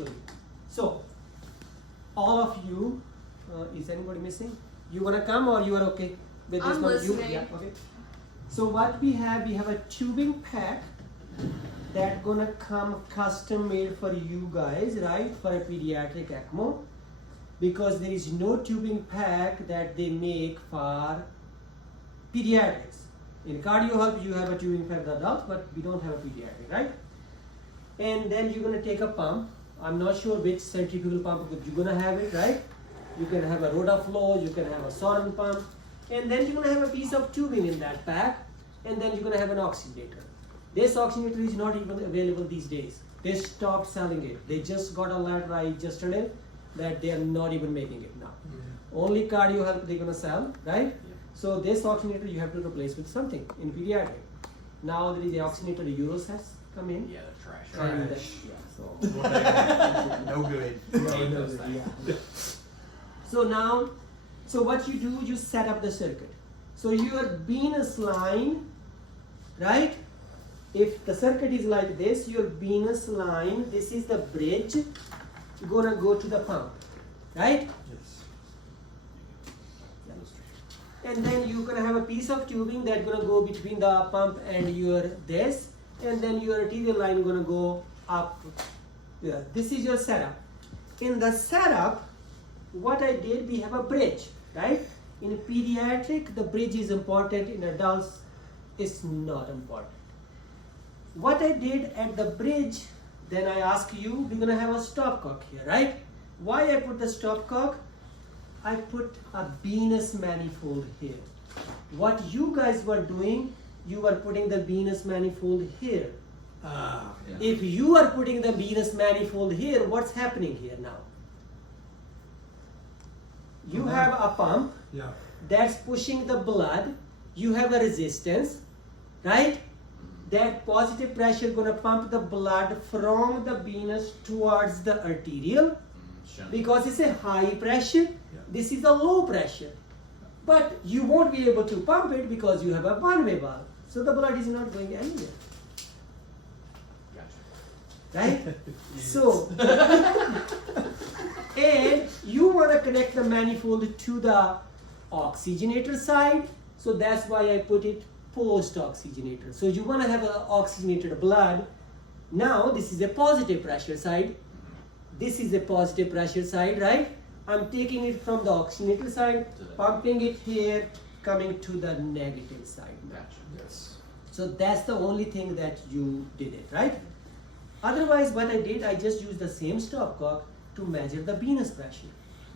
show you. So, all of you, is anybody missing? You wanna come or you are okay with this I'm one? listening. Yeah, okay. So what we have a tubing pack that gonna come custom made for you guys, right? For a pediatric ECMO, because there is no tubing pack that they make for pediatrics. In cardio help you have a tubing pack for adults, but we don't have a pediatric, right? And then you're gonna take a pump. I'm not sure which centrifugal pump you're gonna have it, right? You can have a Rotaflow, you can have a Soren pump, and then you're gonna have a piece of tubing in that pack, and then you're gonna have an oxygenator. This oxygenator is not even available these days. They stopped selling it. They just got a letter yesterday that they are not even making it now. Only cardio help they're gonna sell, right? So this oxygenator you have to replace with something in pediatric. Now there is the oxygenator Euros has come in. Yeah, the trash. And, Trash. yeah, so No good. Hate those things. yeah. So now, so what you do, you set up the circuit. So your venous line, right? If the circuit is like this, your venous line, this is the bridge, gonna go to the pump, right? Yes. And then you're gonna have a piece of tubing that gonna go between the pump and your this, and then your arterial line gonna go up. Yeah, this is your setup. In the setup, what I did, we have a bridge, right? In pediatric, the bridge is important. In adults, it's not important. What I did at the bridge, then I ask you, we're gonna have a stopcock here, right? Why I put the stopcock? I put a venous manifold here. What you guys were doing, you were putting the venous manifold here. Ah, yeah. If you are putting the venous manifold here, what's happening here now? You have a pump Yeah. that's pushing the blood. You have a resistance, right? That positive pressure gonna pump the blood from the venous towards the arterial, because it's a high pressure. This is a low pressure. But you won't be able to pump it because you have a one-way valve. So the blood is not going anywhere. Right? So, and you want to connect the manifold to the oxygenator side. So that's why I put it post-oxygenator. So you want to have an oxygenated blood. Now this is a positive pressure side. This is a positive pressure side, right? I'm taking it from the oxygenator side, pumping it here, coming to the negative side. Yes. So that's the only thing that you did it, right? Otherwise, what I did, I just used the same stopcock to measure the venous pressure.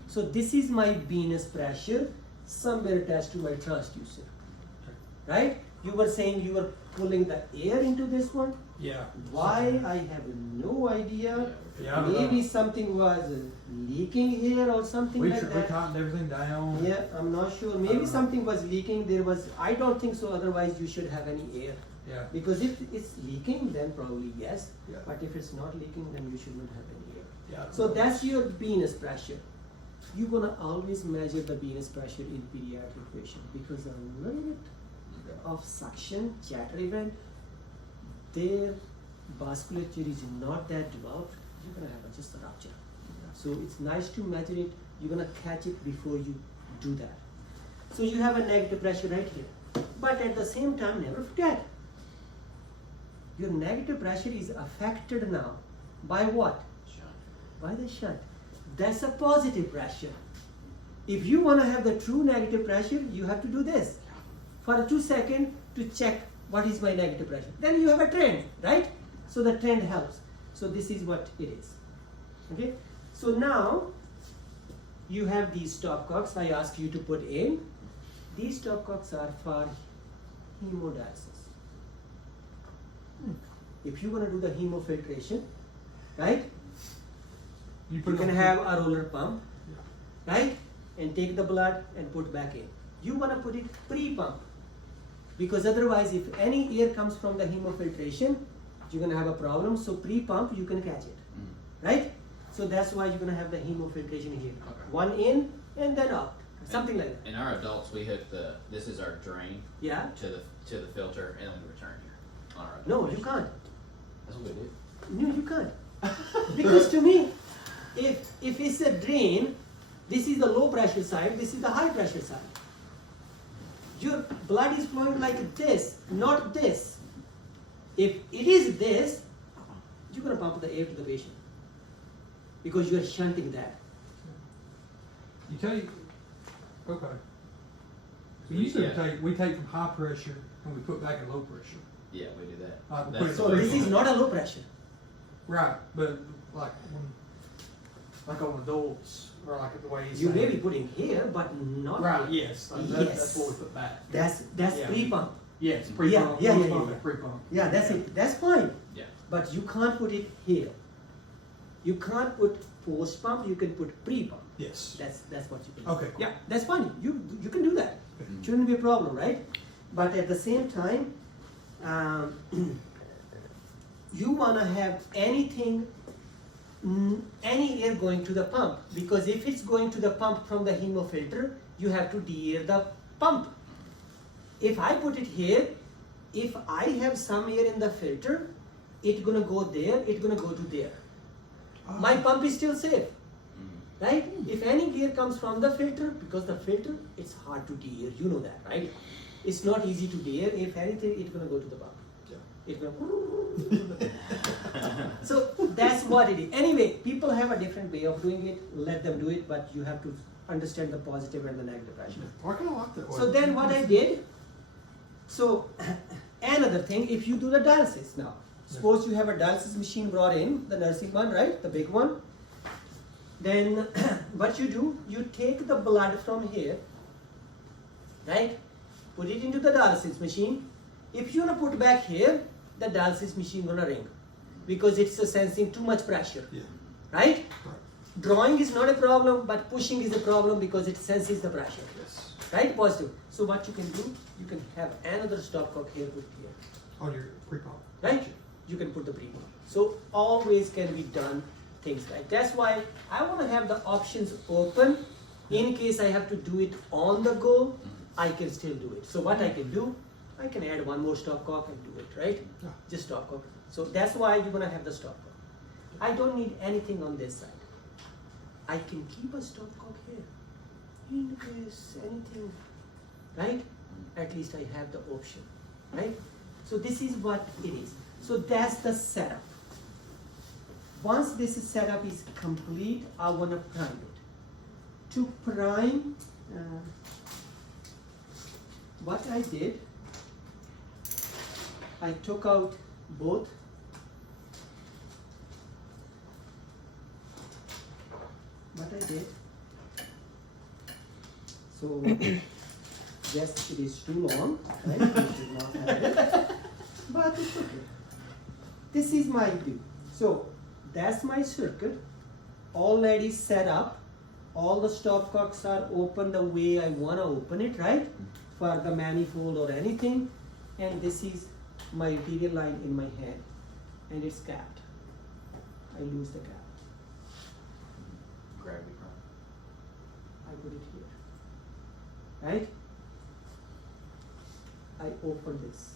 So this is my venous pressure, somewhere attached to my transducer, right? You were saying you were pulling the air into this one. Yeah. Why? I have no idea. Yeah, I don't Maybe know. something was leaking here or something We like that. tightened everything down. Yeah, I'm not sure. Maybe something was leaking. There was, I don't think so. Otherwise, you should have any air. Yeah. Because if it's leaking, then probably yes. Yeah. But if it's not leaking, then you should not have any air. Yeah. So that's your venous pressure. You're gonna always measure the venous pressure in pediatric patient because a little bit of suction, chatter event, their vasculature is not that developed. You're gonna have just a rupture. So it's nice to measure it. You're gonna catch it before you do that. So you have a negative pressure right here. But at the same time, never forget, your negative pressure is affected now by what? By the shunt. That's a positive pressure. If you want to have the true negative pressure, you have to do this for 2 seconds to check what is my negative pressure. Then you have a trend, right? So the trend helps. So this is what it is. Okay. So now you have these stopcocks. I ask you to put in. These stopcocks are for hemodialysis. If you want to do the hemofiltration, right? You can have a roller pump, right? And take the blood and put back in. You want to put it pre-pump, because otherwise if any air comes from the hemofiltration, you're going to have a problem. So pre-pump, you can catch it, right? So that's why you're going to have the hemofiltration here. Okay. One in and then out, something like that. In our adults, we hook this is our drain Yeah? to the filter, and then we return here on our No, adult you patient. can't. That's what we do. No, you can't. Because to me, if it's a drain, this is the low pressure side, this is the high pressure side. Your blood is flowing like this, not this. If it is this, you're gonna pump the air to the patient because you're shunting that. You take, okay. We- Usually yeah. we take from high pressure and we put back in low pressure. Yeah, we do that. Like, we That's put it- So this is not a low pressure. Right, but like when, like on adults, or like the way he's You may saying. be putting here, but not Right, here. yes, like Yes. that's what we put back. That's Yeah. pre-pump. Yes, Yeah, pre-pump, yeah, yeah, post-pump, yeah. and pre-pump. Yeah, that's it. That's fine. Yeah. But you can't put it here. You can't put post pump. You can put pre pump. Yes. That's what you can. Okay, Do. cool. Yeah, that's fine. You can do that. Mhm. Shouldn't be a problem, right? But at the same time, you wanna have anything, any air going to the pump, because if it's going to the pump from the hemofilter, you have to de-air the pump. If I put it here, if I have some air in the filter, it's gonna go there, it's gonna go to there. My pump is still safe, Mhm. right? If any gear comes from the filter, because the filter, it's hard to de-air, you know that, right? It's not easy to de-air. If anything, it's gonna go to the pump. It's gonna. So that's what it is. Anyway, people have a different way of doing it. Let them do it, but you have to understand the positive and the negative pressure. I kind of like that way. So then what I did, so another thing, if you do the dialysis now, suppose you have a dialysis machine brought in, the nursing one, right, the big one, then what you do, you take the blood from here, right, put it into the dialysis machine. If you want to put back here, the dialysis machine gonna ring because it's sensing too much pressure, Yeah. right? Right. Drawing is not a problem, but pushing is a problem because it senses the pressure. Yes. Right? Positive. So what you can do, you can have another stopcock here put here. On your pre-pump. Right? You can put the pre-pump. So always can be done things like that's why I want to have the options open in case I have to do it on the go, I can still do it. So what I can do, I can add one more stopcock and do it, right? Yeah. Just stopcock. So that's why you're gonna have the stopcock. I don't need anything on this side. I can keep a stopcock here. In case anything, right? At least I have the option, right? So this is what it is. So that's the setup. Once this setup is complete, I want to prime it. To prime, what I did, I took out both. What I did, so yes, it is too long, right? We should not have it. But it's okay. This is my view. So that's my circuit, already set up. All the stopcocks are open the way I want to open it, right? For the manifold or anything. And this is my arterial line in my head, and it's capped. I lose the cap. Gravity prime. I put it here, right? I open this.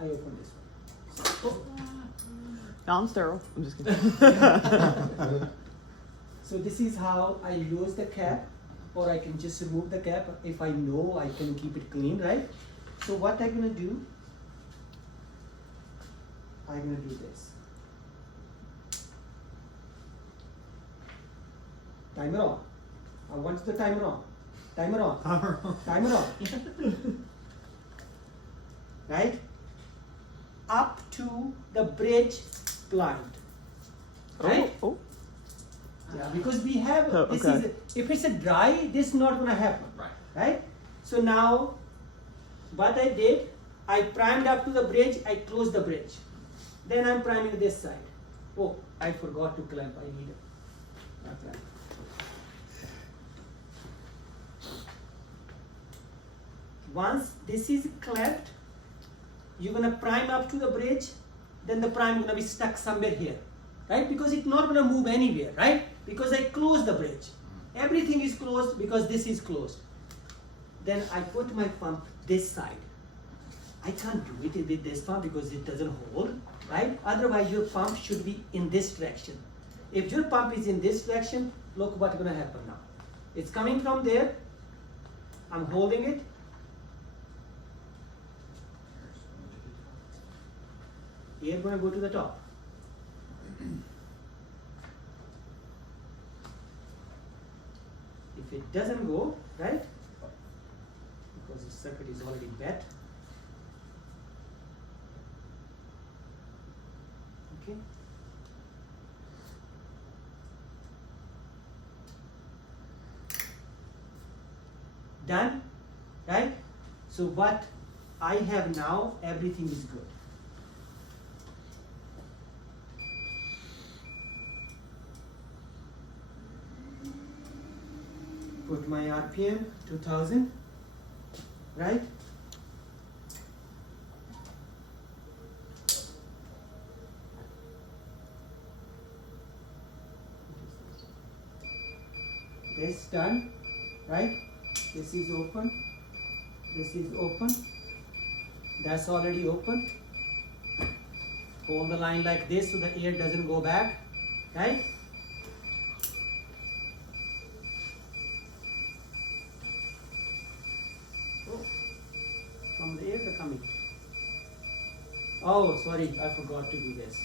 I open this one. No, I'm sterile. I'm just kidding. So this is how I lose the cap, or I can just remove the cap if I know I can keep it clean, right? So what I'm gonna do, I'm gonna do this. Timer on. What's the timer on? Timer on. Timer on. Right? Up to the bridge blind. Right? Oh, Yeah, because we have Oh, this okay. is if it's a dry, this is not gonna happen. Right. Right? So now what I did, I primed up to the bridge, I closed the bridge. Then I'm priming this side. Oh, I forgot to clamp. I need a clamp. Once this is clamped, you're gonna prime up to the bridge, then the prime is gonna be stuck somewhere here, right? Because it's not gonna move anywhere, right? Because I closed the bridge. Everything is closed because this is closed. Then I put my pump this side. I can't do it with this pump because it doesn't hold, right? Otherwise your pump should be in this direction. If your pump is in this direction, look what's gonna happen now. It's coming from there, I'm holding it, air gonna go to the top. If it doesn't go, right? Because the circuit is already bent. Okay. Done, right? So what I have now, everything is good. Put my RPM 2000, right? This done, right? This is open, this is open, that's already open. Hold the line like this so the air doesn't go back, right? Oh, from the air they're coming. Oh, sorry, I forgot to do this.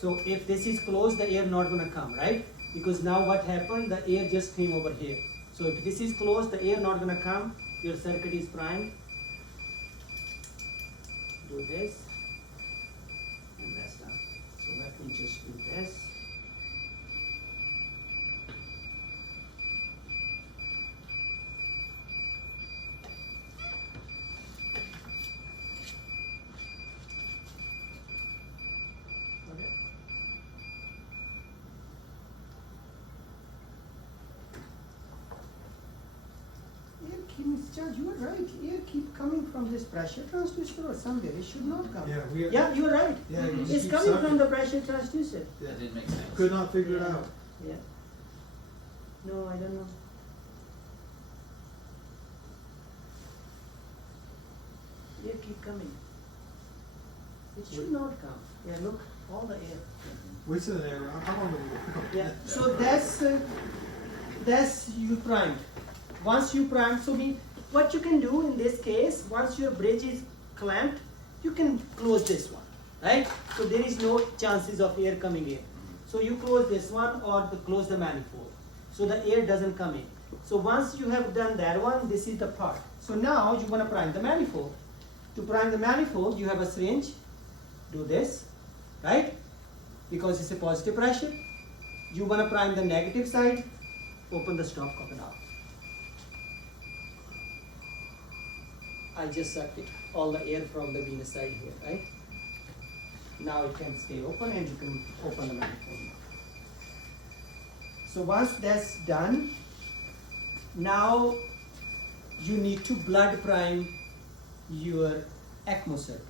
So if this is closed, the air not gonna come, right? Because now what happened, the air just came over here. So if this is closed, the air not gonna come, your circuit is primed. Do this, and that's done. So let me just do this. Okay. Air keep discharge, you are right. Air keep coming from this pressure transducer or somewhere. It should not come. Yeah, Yeah, you are right. Yeah, you just It's keep coming sucking. from the pressure transducer. That didn't make sense. Could not figure it Yeah. out. Yeah. No, I don't know. Air keep coming. It should not come. Yeah, look, all the air. We said an error. How long do we? Yeah. So that's you primed. Once you prime, so what you can do in this case, once your bridge is clamped, you can close this one, right? So there is no chances of air coming in. So you close this one or close the manifold, so the air doesn't come in. So once you have done that one, this is the part. So now you want to prime the manifold. To prime the manifold, you have a syringe. Do this, right? Because it's a positive pressure. You want to prime the negative side. Open the stopcock now. I just sucked it, all the air from the venous side here, right? Now it can stay open and you can open the manifold now. So once that's done, now you need to blood prime your ECMO circuit.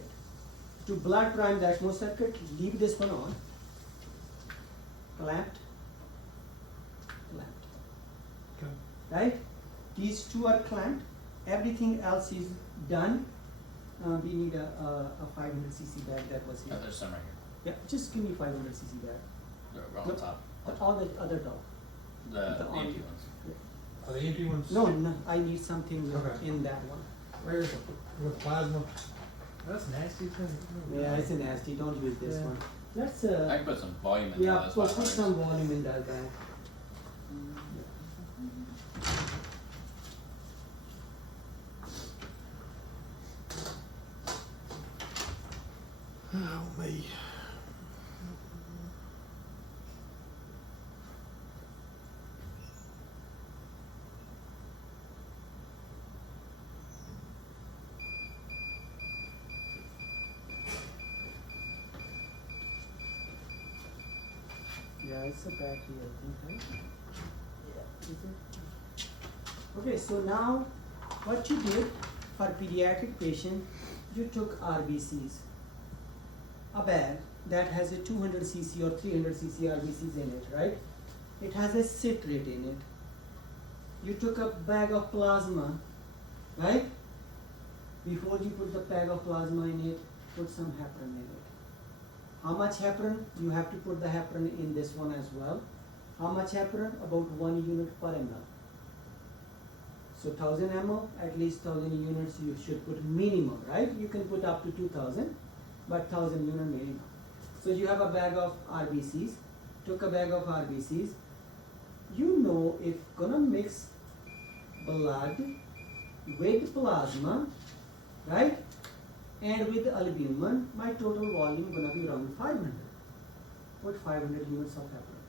To blood prime the ECMO circuit, leave this one on, clamped, clamped, Okay. right? These two are clamped, everything else is done. We need a 500 cc bag that was here. Oh, there's some right here. Yeah, just give me 500 cc bag. They're on No, top. all the other dog. The on- empty ones. Are the empty ones? No, no, I need something Okay. in that one. Where is it? With plasma. That's nasty thing. Yeah, it's a nasty. Don't use this Yeah. one. Let's I can put some volume in yeah, those put 500s. some volume in that bag. Oh me. Yeah, it's a bag here, I think, right? Yeah, is it? Okay, so now what you did for pediatric patient, you took RBCs, a bag that has a 200 cc or 300 cc RBCs in it, right? It has a citrate in it. You took a bag of plasma, right? before you put the bag of plasma in it, put some heparin in it. How much heparin? You have to put the heparin in this one as well. How much heparin? About 1 unit per ml. So 1000 ml, at least 1000 units you should put minimum, right? You can put up to 2000, but 1000 unit minimum. So you have a bag of RBCs, took a bag of RBCs. You know if gonna mix blood with plasma, right? And with albumin, my total volume gonna be around 500. Put 500 units of heparin.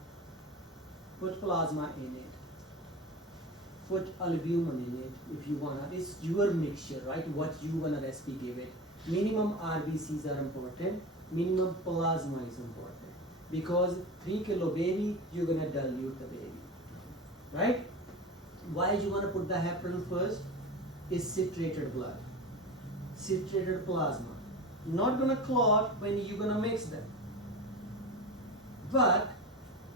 Put plasma in it. Put albumin in it if you wanna. It's your mixture, right? What you wanna recipe give it. Minimum RBCs are important. Minimum plasma is important because 3 kilo baby, you're gonna dilute the baby, right? Why you wanna put the heparin first? Is citrated blood, citrated plasma. Not gonna clot when you're gonna mix them. But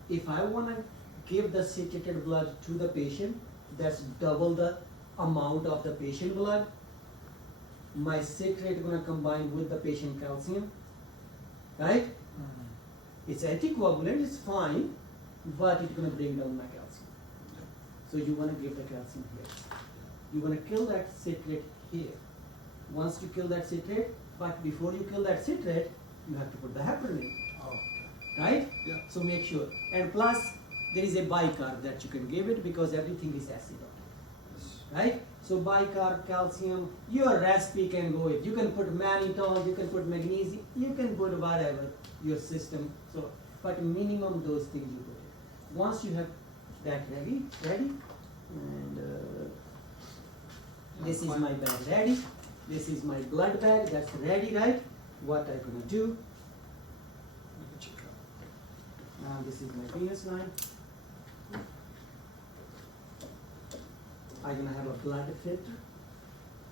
if I wanna give the citrated blood to the patient, that's double the amount of the patient blood. My citrate gonna combine with the patient calcium, right? It's anticoagulant, it's fine, but it's gonna bring down my calcium. So you wanna give the calcium here. You wanna kill that citrate here. Once you kill that citrate, but before you kill that citrate, you have to put the heparin in, Oh, right? yeah. So make sure. And plus, there is a bicarb that you can give it because everything is acid on it, right? So bicarb, calcium, your recipe can go it. You can put mannitol, you can put magnesium, you can put whatever your system. So, but minimum those things you put it. Once you have that ready, and this is my bag ready. This is my blood bag that's ready, right? What I'm gonna do? Now this is my venous line. I'm gonna have a blood filter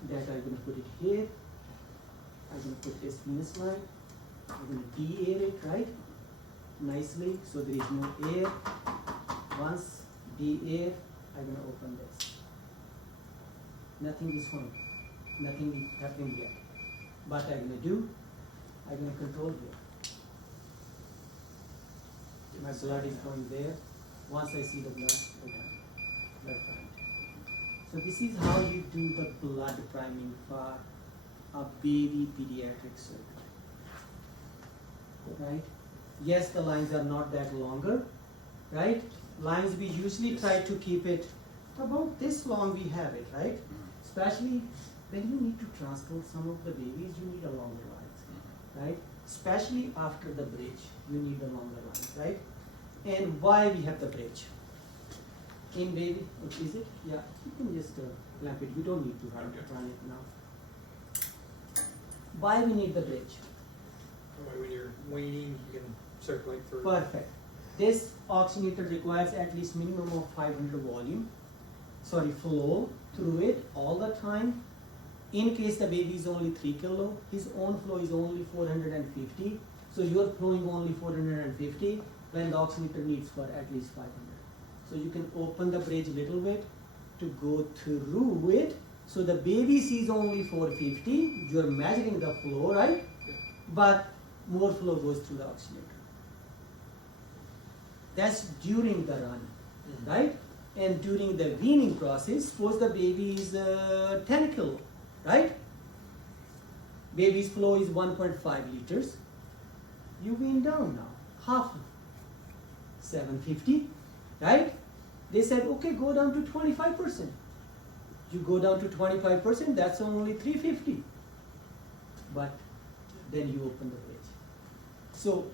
that I'm gonna put it here. I'm gonna put this venous line. I'm gonna de-air it, right? Nicely, so there is no air. Once de-air, I'm gonna open this. Nothing is on. Nothing is happening yet. What I'm gonna do, I'm gonna control here. My blood is going there. Once I see the blood, I done. Blood primed. So this is how you do the blood priming for a baby pediatric surgery. Right? Yes, the lines are not that longer, right? Lines we usually try to keep it about this long we have it, right? Especially when you need to transport some of the babies, you need a longer lines, right? Especially after the bridge, you need a longer lines, right? And why we have the bridge? In baby, what is it? Yeah, you can just clamp it. We don't need to run it now. Why we need the bridge? That way when you're weaning, you can circulate through. Perfect. This oximeter requires at least minimum of 500 flow through it all the time. In case the baby is only 3 kilo, his own flow is only 450. So you are flowing only 450 when the oximeter needs for at least 500. So you can open the bridge a little bit to go through it. So the baby sees only 450. You are measuring the flow, right? Yeah. But more flow goes through the oximeter. That's during the run, right? And during the weaning process, suppose the baby is 10 kilo, right? Baby's flow is 1.5 liters. You wean down now, half, 750, right? They said, okay, go down to 25%. You go down to 25%, that's only 350. But then you open the bridge. So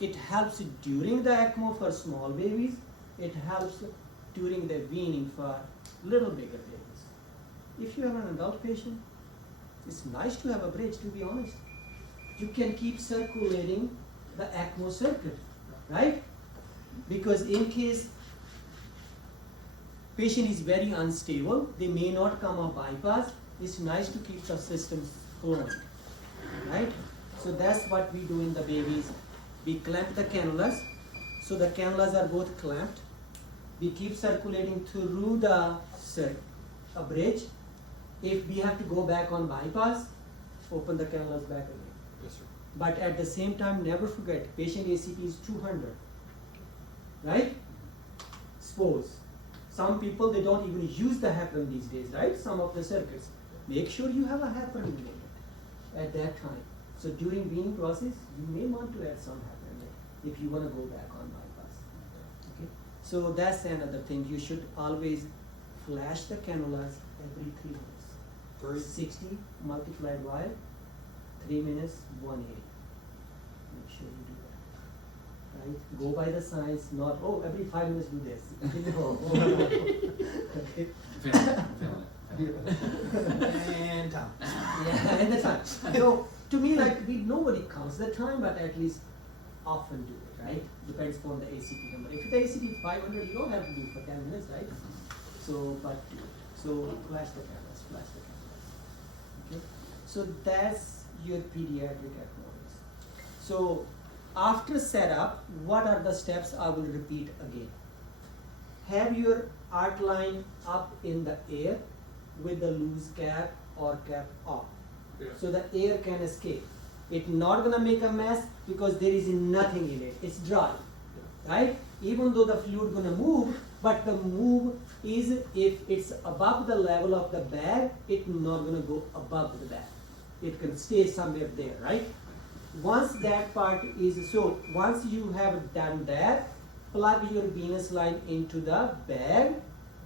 it helps during the ECMO for small babies. It helps during the weaning for little bigger babies. If you have an adult patient, it's nice to have a bridge, to be honest. You can keep circulating the ECMO circuit, right? Because in case patient is very unstable, they may not come a bypass, it's nice to keep the system flowing, right? So that's what we do in the babies. We clamp the cannulas, so the cannulas are both clamped. We keep circulating through the bridge. If we have to go back on bypass, open the cannulas back again. Yes, sir. But at the same time, never forget, patient ACT is 200, right? Suppose, some people, they don't even use the heparin these days, right? Some of the circuits. Make sure you have a heparin in it at that time. So during weaning process, you may want to add some heparin in it if you want to go back on bypass. Okay? So that's another thing. You should always flash the cannulas every 3 minutes. 60 multiplied by 3 minutes, 180. Make sure you do that. Right? Go by the science, not, oh, every 5 minutes do this. No. Okay. And time. Yeah, and the time. So, to me, like, nobody counts the time, but at least often do it, right? Depends upon the ACT number. If the ACT is 500, you don't have to do it for 10 minutes, right? So, but do it. So, flash the cameras, flash the cameras. Okay? So, that's your pediatric economics. So, after setup, what are the steps? I will repeat again. Have your art line up in the air with the loose cap or cap off. Yeah. So the air can escape. It's not gonna make a mess because there is nothing in it. It's dry, right? Even though the fluid gonna move, but the move is, if it's above the level of the bag, it's not gonna go above the bag. It can stay somewhere there, right? Once that part is, so once you have done that, plug your venous line into the bag.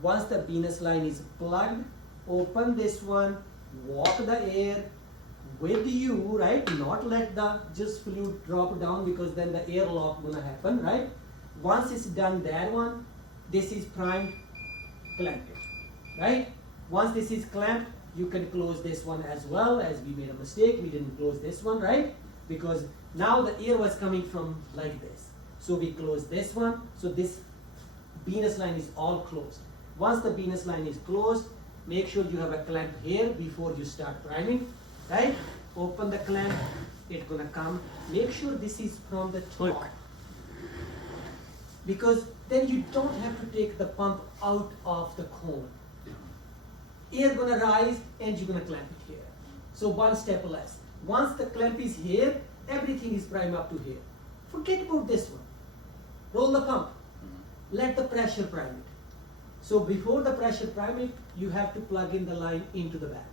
Once the venous line is plugged, open this one, walk the air with you, right? Not let the just fluid drop down, because then the airlock gonna happen, right? Once it's done that one, this is primed, clamped it, right? Once this is clamped, you can close this one as well. As we made a mistake, we didn't close this one, right? Because now the air was coming from like this. So we close this one, so this venous line is all closed. Once the venous line is closed, make sure you have a clamp here before you start priming, right? Open the clamp, it's gonna come. Make sure this is from the top. Look. Because then you don't have to take the pump out of the cone. Air gonna rise and you're gonna clamp it here. So one step less. Once the clamp is here, everything is primed up to here. Forget about this one. Roll the pump. Let the pressure prime it. So before the pressure prime it, you have to plug in the line into the bag.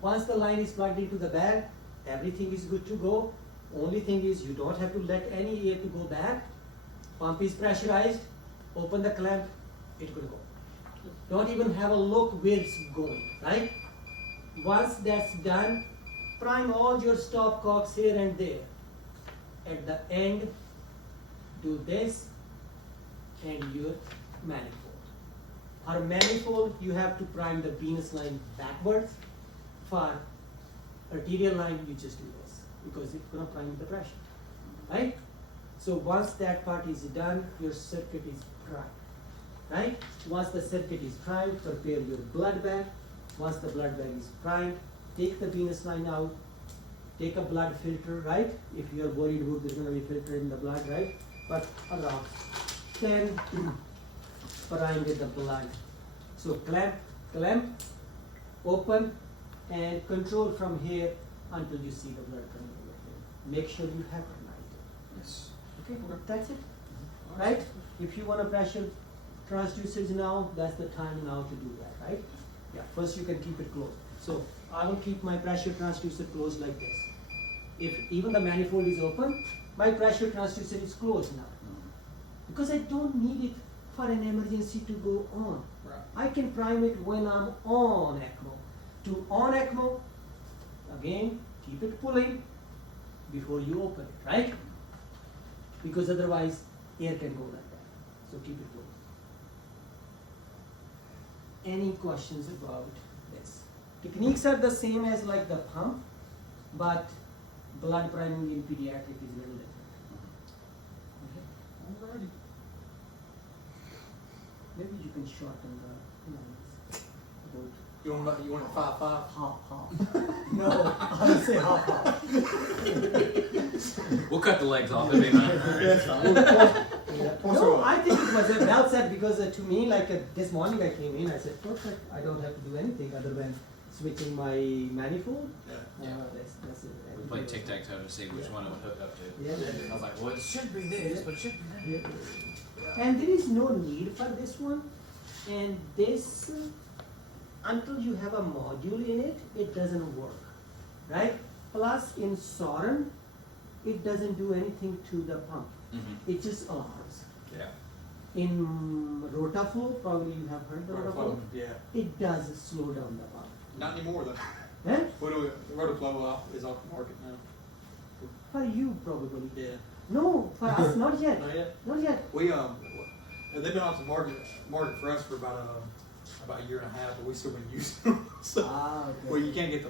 Once the line is plugged into the bag, everything is good to go. Only thing is, you don't have to let any air to go back. Pump is pressurized. Open the clamp, it's gonna go. Don't even have a look where it's going, right? Once that's done, prime all your stopcocks here and there. At the end, do this and your manifold. For manifold, you have to prime the venous line backwards. For arterial line, you just do this, because it's gonna prime the pressure, right? So once that part is done, your circuit is primed, right? Once the circuit is primed, prepare your blood bag. Once the blood bag is primed, take the venous line out, take a blood filter, right? If you're worried about there's gonna be filter in the blood, right? But around 10 prime with the blood. So clamp, open, and control from here until you see the blood coming over here. Make sure you have it. Yes. Okay, that's it, right? If you want to pressure transducers now, that's the time now to do that, right? Yeah, first you can keep it closed. So I will keep my pressure transducer closed like this. If even the manifold is open, my pressure transducer is closed now. Because I don't need it for an emergency to go on. Right. I can prime it when I'm on ECMO. To on ECMO, again, keep it pulling before you open it, right? Because otherwise, air can go like that. So keep it closed. Any questions about this? Techniques are the same as like the pump, but blood priming in pediatric is a little different. Okay? Alrighty. Maybe you can shorten the about You want it 5'5"? half. No, I would say half. We'll cut the legs off. It'll be fine. No, I think it was well said, because to me, like this morning I came in, I said, perfect, I don't have to do anything other than switching my manifold. Yeah. That's it. We played tic-tac-toe to see which one it would hook up to. Yeah. I was like, well, it should be this, but it should be that. Yeah. And there is no need for this one. And this, until you have a module in it, it doesn't work, right? Plus in Soren, it doesn't do anything to the pump. Mm-hmm. It just alarms. Yeah. In Rotaflow, probably you have heard the Rotaflow. Yeah. It does slow down the pump. Not anymore though. Eh? Rotoflow is off the market now. For you, probably. Yeah. No, for us, not yet. Not yet. Not yet. We they've been off the market for us for about a year and a half, but we still been using them. So Okay. well, you can't get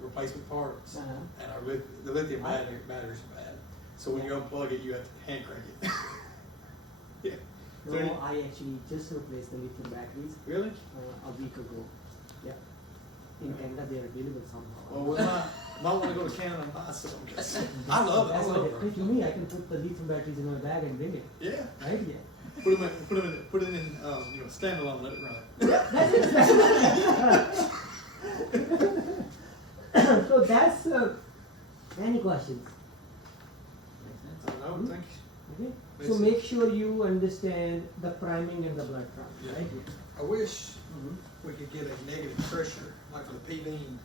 replacement parts, Uh-huh. and the lithium batteries are bad. So when you unplug it, you have to hand crank it. Yeah. No, I actually just replaced the lithium batteries Really? a week ago. Yeah. In Canada, they're available somehow. Well, might want to go to Canada and buy some. I love it. I That's love what it. they to me. I can put the lithium batteries in my bag and bring it. Yeah. Right? Yeah. Put it in standalone. Let it run. That's it. So that's any questions? I don't know. Thank you. Okay. So make sure you understand the priming and the blood Yeah. right? I wish Mm-hmm. we could get a negative pressure, like for the P-beam,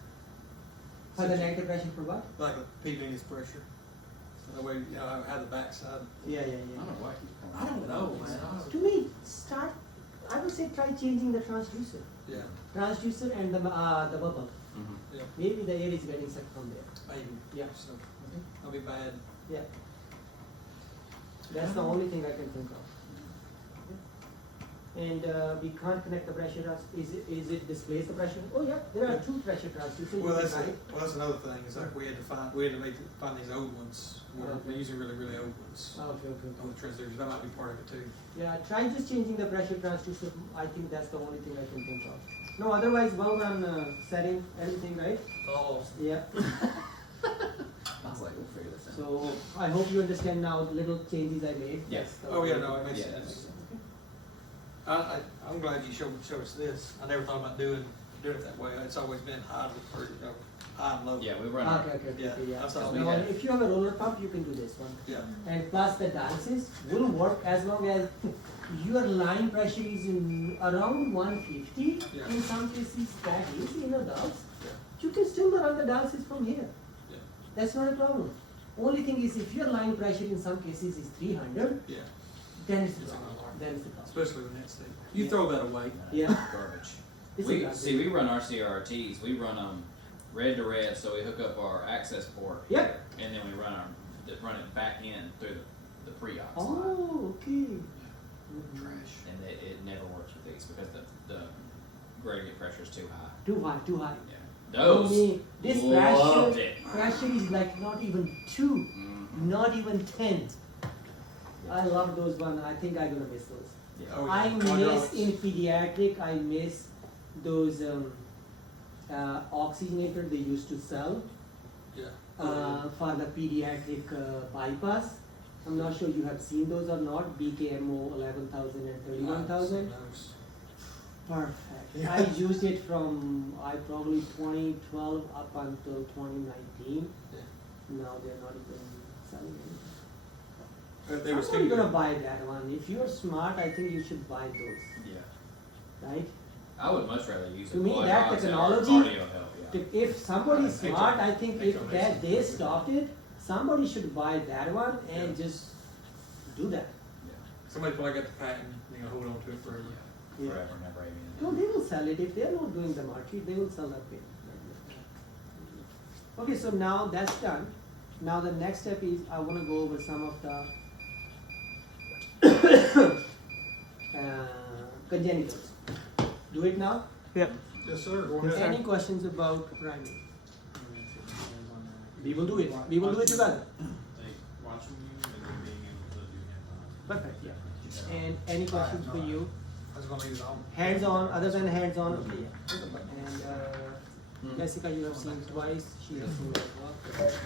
For the negative pressure for what? like a P-beam's pressure. So that way, I have the backside. Yeah. I don't know why he's I don't know, man. To me, I would say try changing the transducer. Yeah. Transducer and the bubble. Mm-hmm. Yeah. Maybe the air is getting sucked from there. Maybe. Yeah. So that'll be bad. Yeah. That's the only thing I can think of. And we can't connect the pressure transducer. Is it displace the pressure? Oh yeah, there are two pressure transducers. Well, you that's can try. another thing. It's like we had to find these old ones. We're using really old ones Okay. on the transducers. That might be part of it too. Yeah, try just changing the pressure transducer. I think that's the only thing I can think of. No, otherwise, well done setting everything right. Oh. Yeah. I was like, we'll figure this out. So I hope you understand now the little changes I made. Yeah. That's the Oh yeah, only no, it thing. makes Yeah, sense. I'm glad you showed us this. I never thought about doing it that way. It's always been high and low. Yeah, we run. Okay. Yeah, Yeah. that's all we Now, had. if you have a roller pump, you can do this one. Yeah. And plus the dances will work as long as your line pressure is in around 150. Yeah. In some cases that is in adults. Yeah. You can still run the dances from here. Yeah. That's not a problem. Only thing is if your line pressure in some cases is 300, Yeah. then it's the It's an problem. alarm. Then it's the problem. Especially when that's you Yeah. throw that away. Yeah. Garbage. It's We exactly- we run our CRTs. We run them red to red, so we hook up our access port Yep. here, and then we run it back in through the pre-ox line, Oh, okay. Trash. and it never works with these because the gradient pressure is too high. Too high, too high. Yeah, those Only this loved pressure, it. pressure is like not even 2, Mhm. not even 10. I love those ones. I think I'm gonna miss those. Yeah. Oh, yeah. I miss Hydraulics. in pediatric. I miss those oxygenator they used to sell Yeah. for the pediatric bypass. I'm not sure you have seen those or not. BKMO 11,000 and 31,000. Perfect. Yeah. I used it from probably 2012 up until 2019. Yeah. Now they're not even selling anything. They I'm were not still gonna buy that one. If you're smart, I think you should buy those, Yeah. right? I would much rather use To a me, blood that ox or technology- cardio help. Yeah. If somebody's Excellent. smart, I think if Excellent. that they stopped it, somebody should buy that one and Yeah. just do that. Somebody probably got the patent. Hold on to it forever. Yeah. Yeah. Forever, never, amen. No, they will sell it. If they're not doing the market, they will sell that thing. Okay, so now that's done. Now the next step is I want to go over some of the congenitals. Do it now. Yep. Yes, sir. Go Yes, sir. Any questions about priming? We will do it. We will do it together. Watching you and then being able to do hands-on. Perfect. Yeah. And any questions for you? I was gonna leave it on. Hands on, other than hands on, okay. And Jessica, you have seen twice. She has seen as well. Let's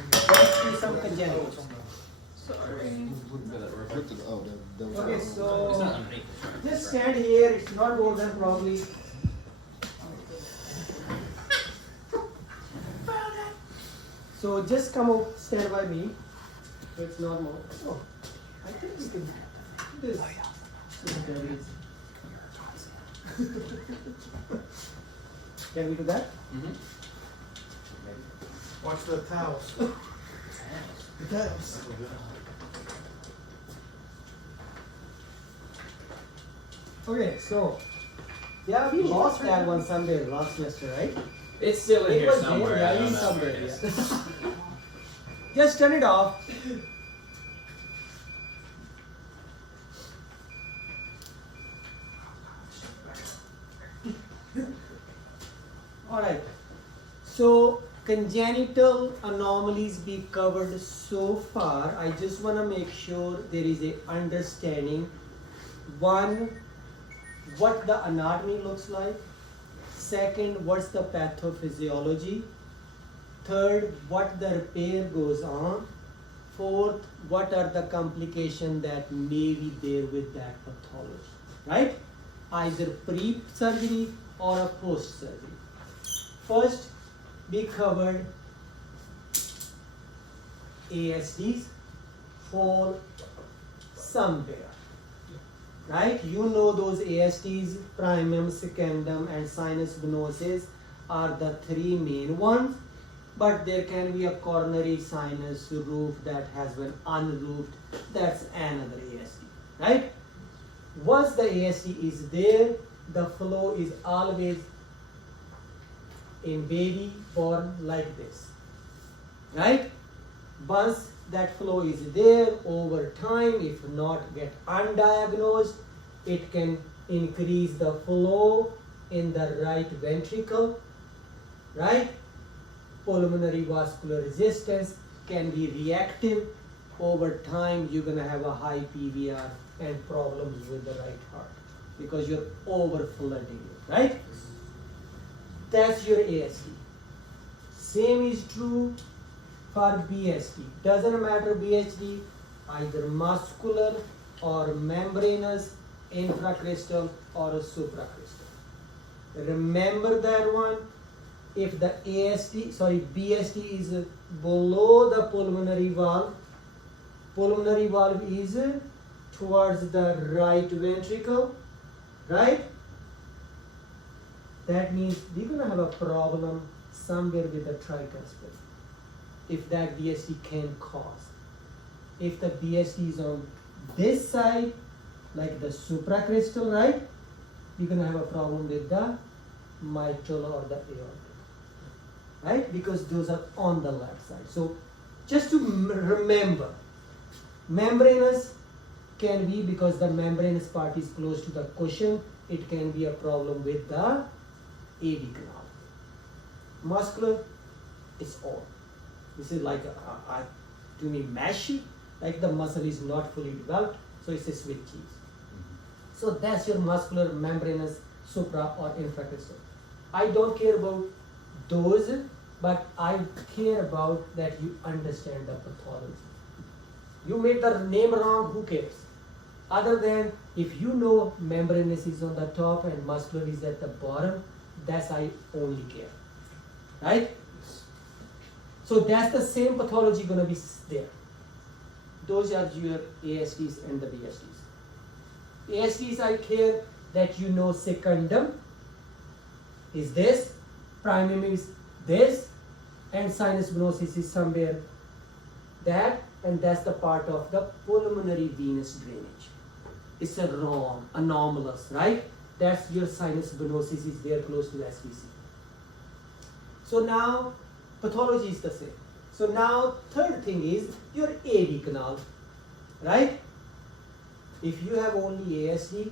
do some congenitals. Okay, It's so not underneath. just stand here. It's not more than probably So just come over, stand by me. So it's normal. Oh, I think we can do this. So there it is. Can we do that? Mm-hmm. Watch the towels. The towels. Okay, so yeah, we lost that one somewhere last semester, right? It's still in It here was somewhere. there, I yeah, don't it's know where somewhere. it is. Yeah. Just turn it off. All right. So congenital anomalies be covered so far. I just want to make sure there is a understanding. One, what the anatomy looks like. Second, what's the pathophysiology. Third, what the repair goes on. Fourth, what are the complications that may be there with that pathology, right? Either pre-surgery or a post-surgery. First, we covered ASDs for somewhere, right? You know those ASDs, primum, secundum, and sinus venosus are the three main ones, but there can be a coronary sinus roof that has been unroofed. That's another ASD, right? Once the ASD is there, the flow is always in baby born like this, right? Once that flow is there, over time, if not get undiagnosed, it can increase the flow in the right ventricle, right? Pulmonary vascular resistance can be reactive. Over time, you're gonna have a high PVR and problems with the right heart because you're over flooding it, right? That's your ASD. Same is true for BSD. Doesn't matter BSD, either muscular or membranous, infracrystal or supracrystal. Remember that one. If the BSD is below the pulmonary valve is towards the right ventricle, right? That means we're gonna have a problem somewhere with the tricuspid. If that BSD can cause. If the BSD is on this side, like the supracrystal, right? You're gonna have a problem with the mitral or the aortic, right? Because those are on the left side. So just to remember, membranous can be because the membranous part is close to the cushion. It can be a problem with the AV canal. Muscular, it's all. This is like to me meshy, like the muscle is not fully developed, so it's a Swiss cheese. So that's your muscular, membranous, supra or infracrystal. I don't care about those, but I care about that you understand the pathology. You made the name wrong, who cares? Other than if you know membranous is on the top and muscular is at the bottom, that's I only care, right? So that's the same pathology gonna be there. Those are your ASDs and the BSDs. ASDs, I care that you know secundum is this, primum is this, and sinus venosus is somewhere that, and that's the part of the pulmonary venous drainage. It's a wrong, anomalous, right? That's your sinus venosus is there close to SVC. So now pathology is the same. So now third thing is your AV canal, right? If you have only ASD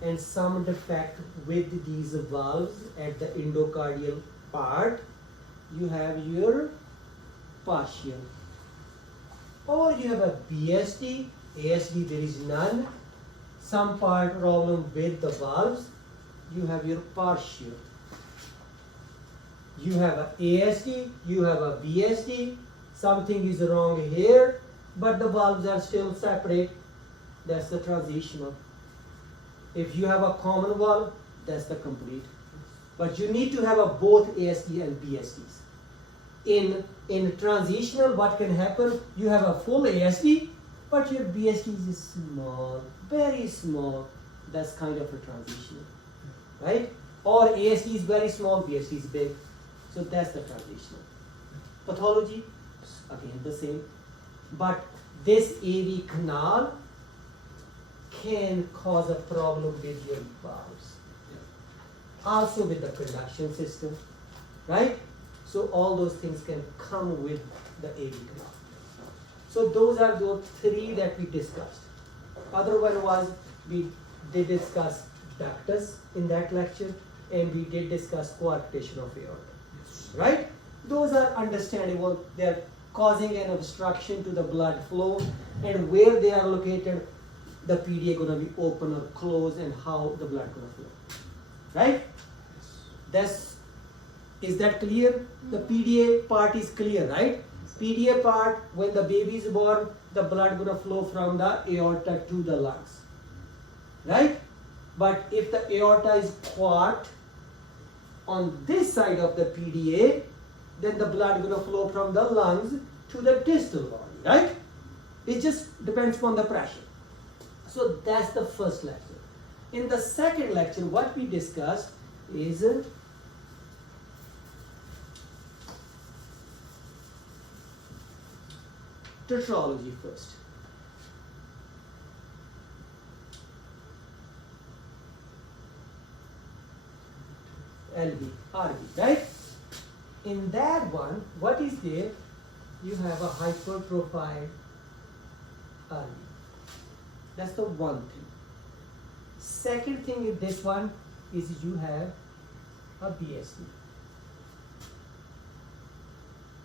and some defect with these valves at the endocardial part, you have your partial. Or you have a BSD, ASD there is none, some part problem with the valves, you have your partial. You have a ASD, you have a BSD, something is wrong here, but the valves are still separate. That's the transitional. If you have a common valve, that's the complete. But you need to have a both ASD and BSDs. in transitional, what can happen? You have a full ASD, but your BSD is small, very small. That's kind of a transitional, right? Or ASD is very small, BSD is big. So that's the transitional. Pathology, again the same. But this AV canal can cause a problem with your valves. Also with the conduction system, right? So all those things can come with the AV canal. So those are those three that we discussed. Other one was we did discuss ductus in that lecture, and we did discuss coarctation of aorta. Right? Those are understandable. They are causing an obstruction to the blood flow, and where they are located, the PDA gonna be open or closed, and how the blood gonna flow. Right? Is that clear? The PDA part is clear, right? PDA part, when the baby is born, the blood gonna flow from the aorta to the lungs. Right? But if the aorta is caught on this side of the PDA, then the blood gonna flow from the lungs to the distal body, right? It just depends upon the pressure. So that's the first lecture. In the second lecture, what we discussed is tetralogy first. LV, RV, right? In that one, what is there? You have a hypertrophied RV. That's the one thing. Second thing in this one is you have a BSD.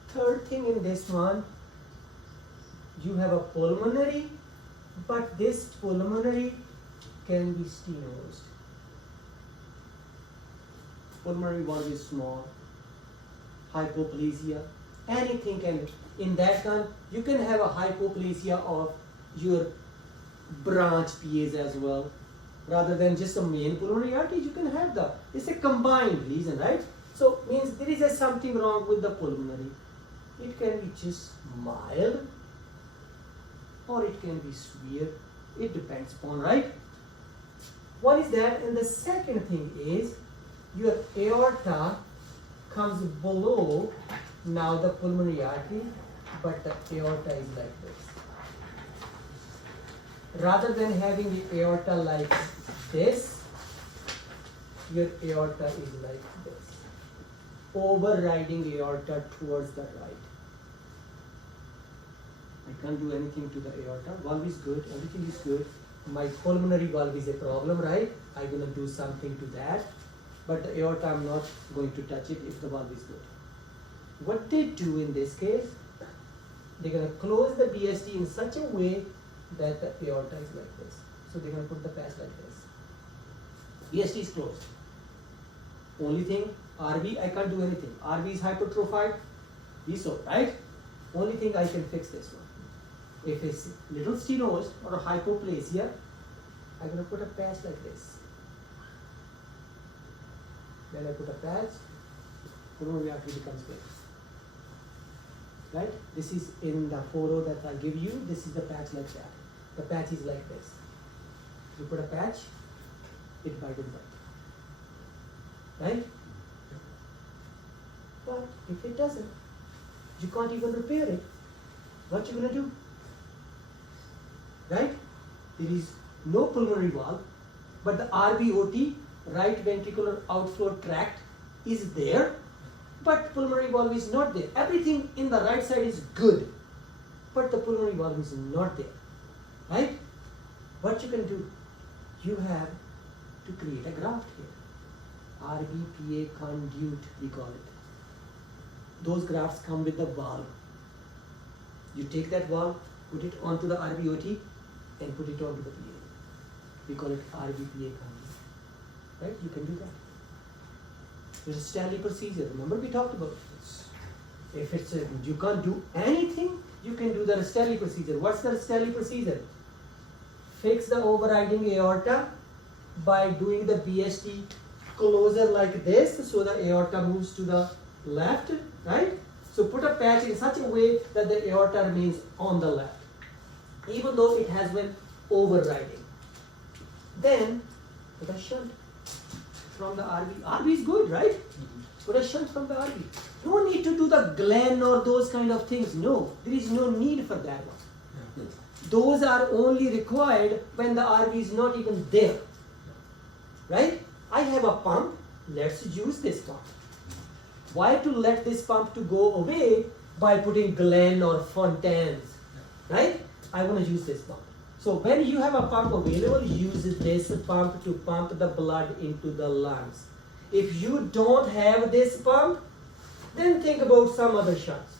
Third thing in this one, you have a pulmonary, but this pulmonary can be stenosed. Pulmonary valve is small, hypoplasia, anything can, in that one, you can have a hypoplasia of your branch PAs as well. Rather than just a main pulmonary artery, you can have it's a combined lesion, right? So means there is something wrong with the pulmonary. It can be just mild, or it can be severe. It depends upon, right? One is that, and the second thing is, your aorta comes below now the pulmonary artery, but the aorta is like this. Rather than having the aorta like this, your aorta is like this, overriding aorta towards the right. I can't do anything to the aorta. Valve is good, everything is good. My pulmonary valve is a problem, right? I'm gonna do something to that. But the aorta, I'm not going to touch it if the valve is good. What they do in this case, they're going to close the BSD in such a way that the aorta is like this. So they're going to put the patch like this. BSD is closed. Only thing, RV, I can't do anything. RV is hypertrophied, we saw, right? Only thing I can fix this one. If it's little stenosed or a hypoplasia, I'm going to put a patch like this. Then I put a patch, pulmonary artery becomes big. Right? This is in the photo that I give you, this is the patch like that. The patch is like this. You put a patch, it widens up. Right? But if it doesn't, you can't even repair it. What you gonna do? Right? There is no pulmonary valve, but the RVOT, right ventricular outflow tract, is there, but pulmonary valve is not there. Everything in the right side is good, but the pulmonary valve is not there. Right? What you can do? You have to create a graft here. RBPA conduit, we call it. Those grafts come with the valve. You take that valve, put it onto the RBOT, and put it onto the PA. We call it RBPA conduit. Right? You can do that. There's a Stanley procedure. Remember we talked about this. If it's you can't do anything, you can do the Stanley procedure. What's the Stanley procedure? Fix the overriding aorta by doing the BSD closer like this, so the aorta moves to the left, right? So put a patch in such a way that the aorta remains on the left, even though it has been overriding. Then put a shunt from the RV. RV is good, right? Put a shunt from the RV. No need to do the Glen or those kind of things. No, there is no need for that one. Those are only required when the RV is not even there. Right? I have a pump. Let's use this pump. Why to let this pump to go away by putting Glen or Fontaines? Right? I want to use this pump. So when you have a pump available, use this pump to pump the blood into the lungs. If you don't have this pump, then think about some other shunts.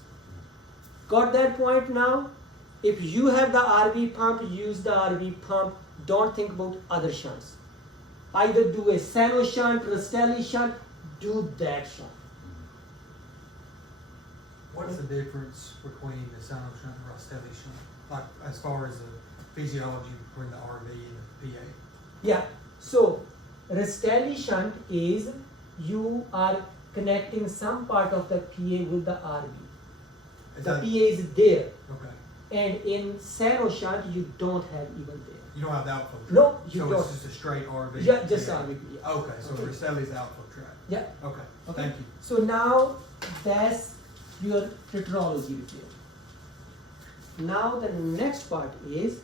Got that point now? If you have the RV pump, use the RV pump. Don't think about other shunts. Either do a Sano shunt, Rastelli shunt, do that shunt. What's the difference between the Sano shunt and Rastelli shunt? Like as far as the physiology between the RV and the PA? Yeah, so Rastelli shunt is you are connecting some part of the PA with the RV. Is The that- PA is there, Okay. and in Sano shunt you don't have even there. You don't have the outflow tract? No, you so don't. it's just a straight RV? Yeah, just PA? RV. Yeah. Okay, so Okay. Rastelli's the outflow tract. Yeah. Okay, Okay. thank you. So now that's your tetralogy repair. Now the next part is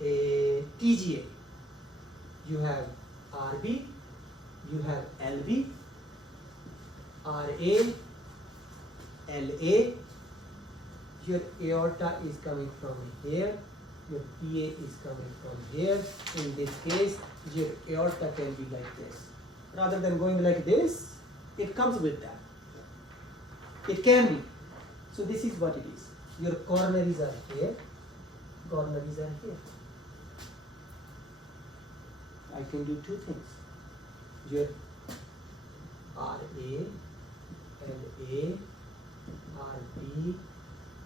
a TGA. You have RB, you have LB, RA, LA. Your aorta is coming from here, your PA is coming from here. In this case, your aorta can be like this. Rather than going like this, it comes with that. It can be. So this is what it is. Your coronaries are here, coronaries are here. I can do two things. Your RA, LA, RB,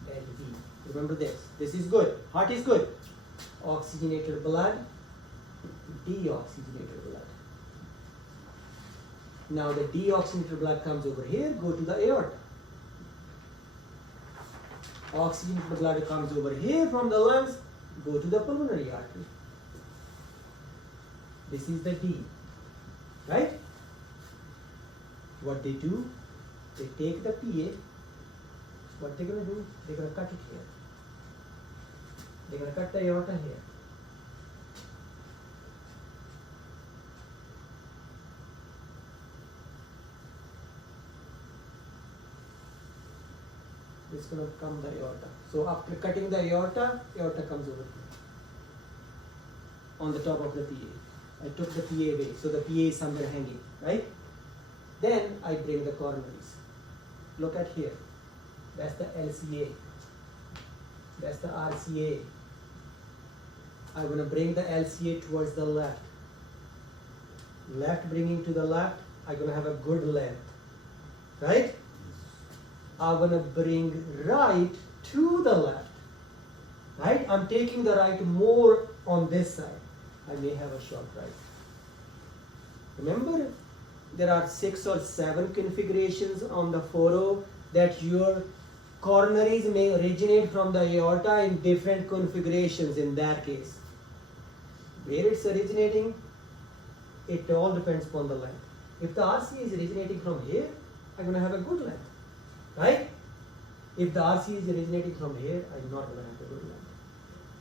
LB. Remember this. This is good. Heart is good. Oxygenated blood, deoxygenated blood. Now the deoxygenated blood comes over here, go to the aorta. Oxygenated blood comes over here from the lungs, go to the pulmonary artery. This is the D, right? What they do, they take the PA, what they're going to do, they're going to cut it here. They're going to cut the aorta here. It's going to come the aorta. So after cutting the aorta, aorta comes over here on the top of the PA. I took the PA away, so the PA is somewhere hanging, right? Then I bring the coronaries. Look at here. That's the LCA. That's the RCA. I'm going to bring the LCA towards the left. Left bringing to the left, I'm going to have a good length, right? I'm going to bring right to the left, right? I'm taking the right more on this side. I may have a short right. Remember, there are 6 or 7 configurations on the furrow that your coronaries may originate from the aorta in different configurations in that case. Where it's originating, it all depends upon the length. If the RC is originating from here, I'm going to have a good length, right? If the RC is originating from here, I'm not going to have a good length.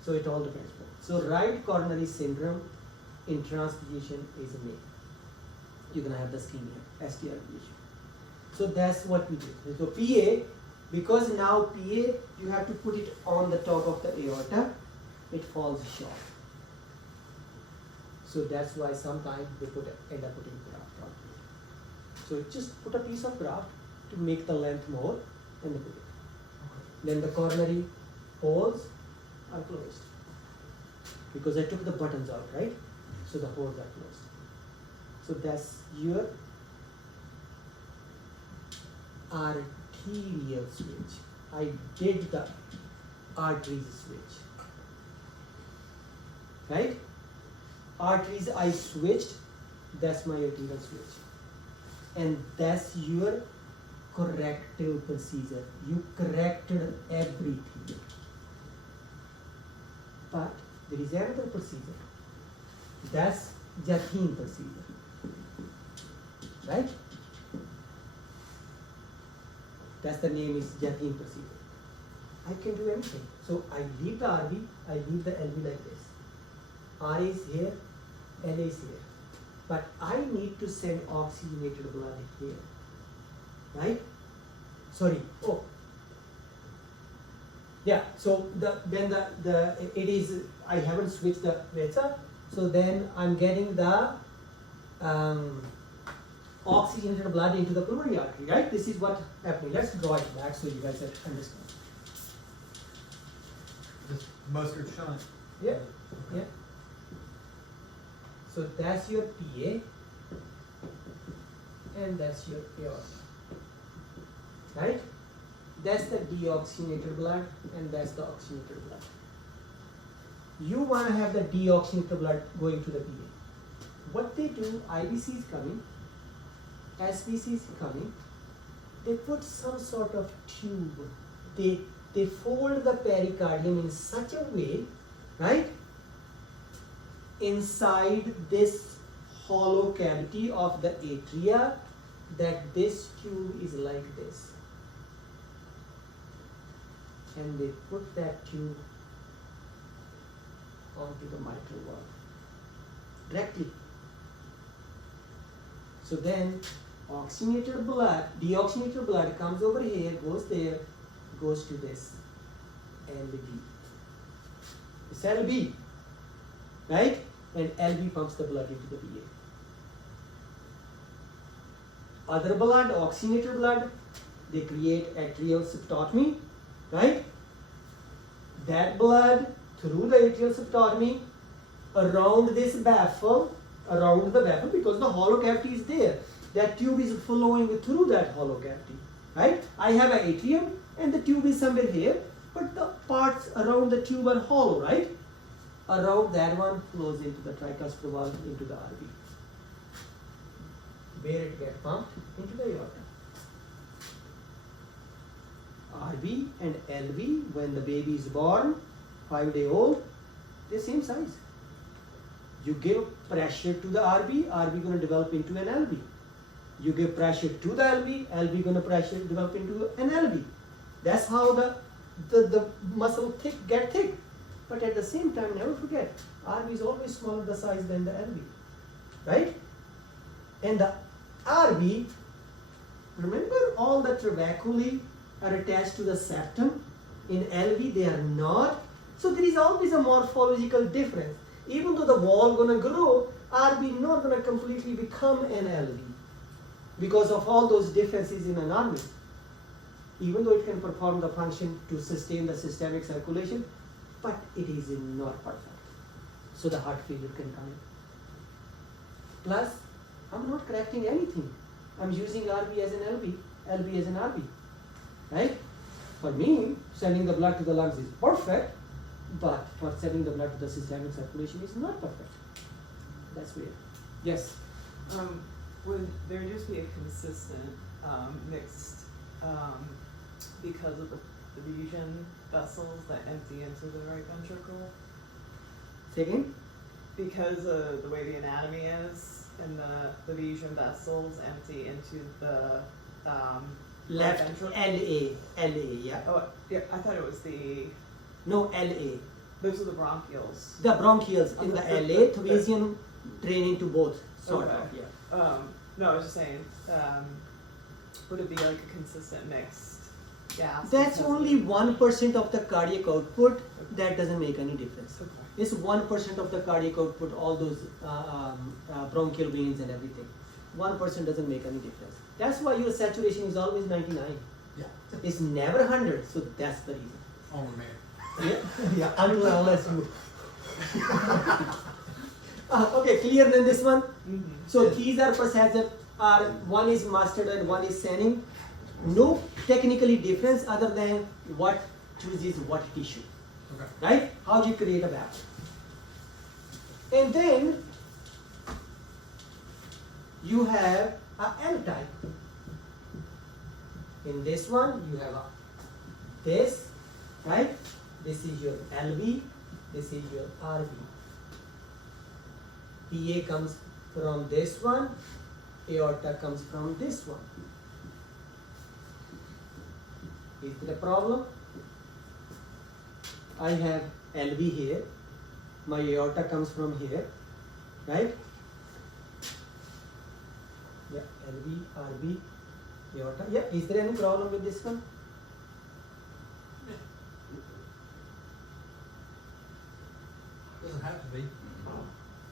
So it all depends upon. So right coronary syndrome in transposition is a name. You're going to have the ischemia, STR issue. So that's what we do. So PA, because now PA, you have to put it on the top of the aorta, it falls short. So that's why sometimes they end up putting graft on it. So just put a piece of graft to make the length more and they put it. Then the coronary holes are closed. Because I took the buttons out, right? So the holes are closed. So that's your arterial switch. I did the arteries switch. Right? Arteries I switched, that's my arterial switch. and that's your corrective procedure. You corrected everything. But there is another procedure. That's Jatin procedure. Right? That's the name is Jatin procedure. I can do anything. So I leave the RB, I leave the LV like this. R is here, L is here. But I need to send oxygenated blood here. Right? Sorry. Oh. Yeah, so it is, I haven't switched the weights up. So then I'm getting the oxygenated blood into the pulmonary artery, right? This is what happening. Let's draw it back so you guys understand. Just mustard shunt. Yeah, yeah. So that's your PA, and that's your aorta, right? That's the deoxygenated blood, and that's the oxygenated blood. You want to have the deoxygenated blood going to the PA. What they do, IBC is coming, SBC is coming, they put some sort of tube, they fold the pericardium in such a way, right, inside this hollow cavity of the atria, that this tube is like this. And they put that tube onto the mitral valve directly. So then oxygenated blood, deoxygenated blood comes over here, goes there, goes to this LB. It's LB, right? And LB pumps the blood into the VA. Other blood, oxygenated blood, they create atrial septotomy, right? That blood through the atrial septotomy around this baffle, around the baffle, because the hollow cavity is there. That tube is flowing through that hollow cavity, right? I have an atrium and the tube is somewhere here, but the parts around the tube are hollow, right? Around that one flows into the tricuspid valve, into the RB, where it gets pumped into the aorta. RB and LV, when the baby is born, 5-day-old, they're same size. You give pressure to the RB going to develop into an LV. You give pressure to the LV going to develop into an LV. That's how the muscle get thick. But at the same time, never forget, RB is always smaller the size than the LV, right? And the RB, remember all the trabeculae are attached to the septum. In LV, they are not. So there is always a morphological difference. Even though the wall gonna grow, RB not gonna completely become an LV because of all those differences in anatomy. Even though it can perform the function to sustain the systemic circulation, but it is not perfect. So the heart failure can come in. Plus, I'm not correcting anything. I'm using RB as an LB, LB as an RB, right? For me, sending the blood to the lungs is perfect, but for sending the blood to the systemic circulation is not perfect. That's weird. Yes? Would there just be a consistent mixed because of the diffusion vessels that empty into the right ventricle? Say again? Because of the way the anatomy is and the diffusion vessels empty into the Left right ventricle? LA, yeah. Oh, yeah, I thought it was No, LA. those are the bronchioles. The bronchioles in the LA, Thawasian drain into both, sort Okay. of, yeah. No, I was just saying, would it be like a consistent mixed gas? That's because only of- 1% of the cardiac output. That doesn't make any difference. Okay. It's 1% of the cardiac output, all those bronchial veins and everything. 1% doesn't make any difference. That's why your saturation is always 99. Yeah. It's never 100, so that's the reason. Only man. Yeah, until unless you. Okay, clear than this one? Mhm. So these are processes, one is mustard and one is sanding. No technically difference other than what chooses what tissue, Okay. right? How do you create a bath? And then you have a L type. In this one, you have a this, right? This is your LV, this is your RV. PA comes from this one, aorta comes from this one. Is there a problem? I have LV here, my aorta comes from here, right? Yeah, LV, RV, aorta. Yeah, is there any problem with this one? Doesn't have to be.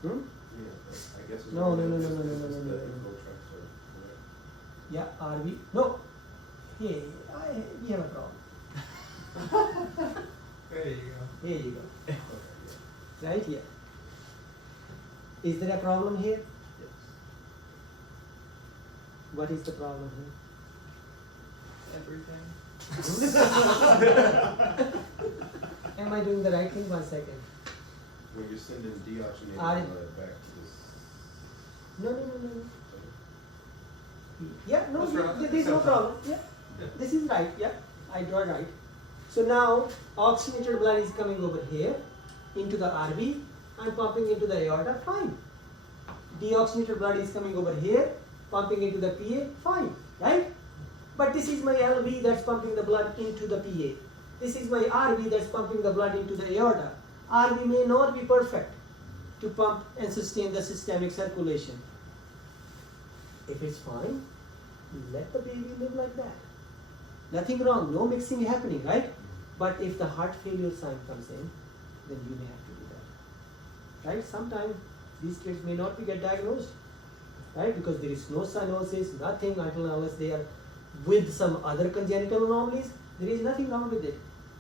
Hmm? Yeah, but I guess it's. No, no, no, no, just no, no, because no, it's no, the no. protractor, correct? Yeah, RV. No. Hey, we have a problem. There you go. Here you go. Okay, yeah. Right here. Is there a problem here? Yes. What is the problem here? Everything. Am I doing the right thing? 1 second. When you're sending deoxygenated I- blood back to this. No, no, no, no, no. Yeah, no, That's right. there is no problem. Yeah, this is right. Yeah, I draw right. So now oxygenated blood is coming over here into the RV. I'm pumping into the aorta. Fine. Deoxygenated blood is coming over here, pumping into the PA. Fine, right? But this is my LV that's pumping the blood into the PA. This is my RV that's pumping the blood into the aorta. RV may not be perfect to pump and sustain the systemic circulation. If it's fine, let the baby live like that. Nothing wrong, no mixing happening, right? But if the heart failure sign comes in, then you may have to do that. Right? Sometimes these kids may not be get diagnosed, right? Because there is no cyanosis, nothing until unless they are with some other congenital anomalies, there is nothing wrong with it.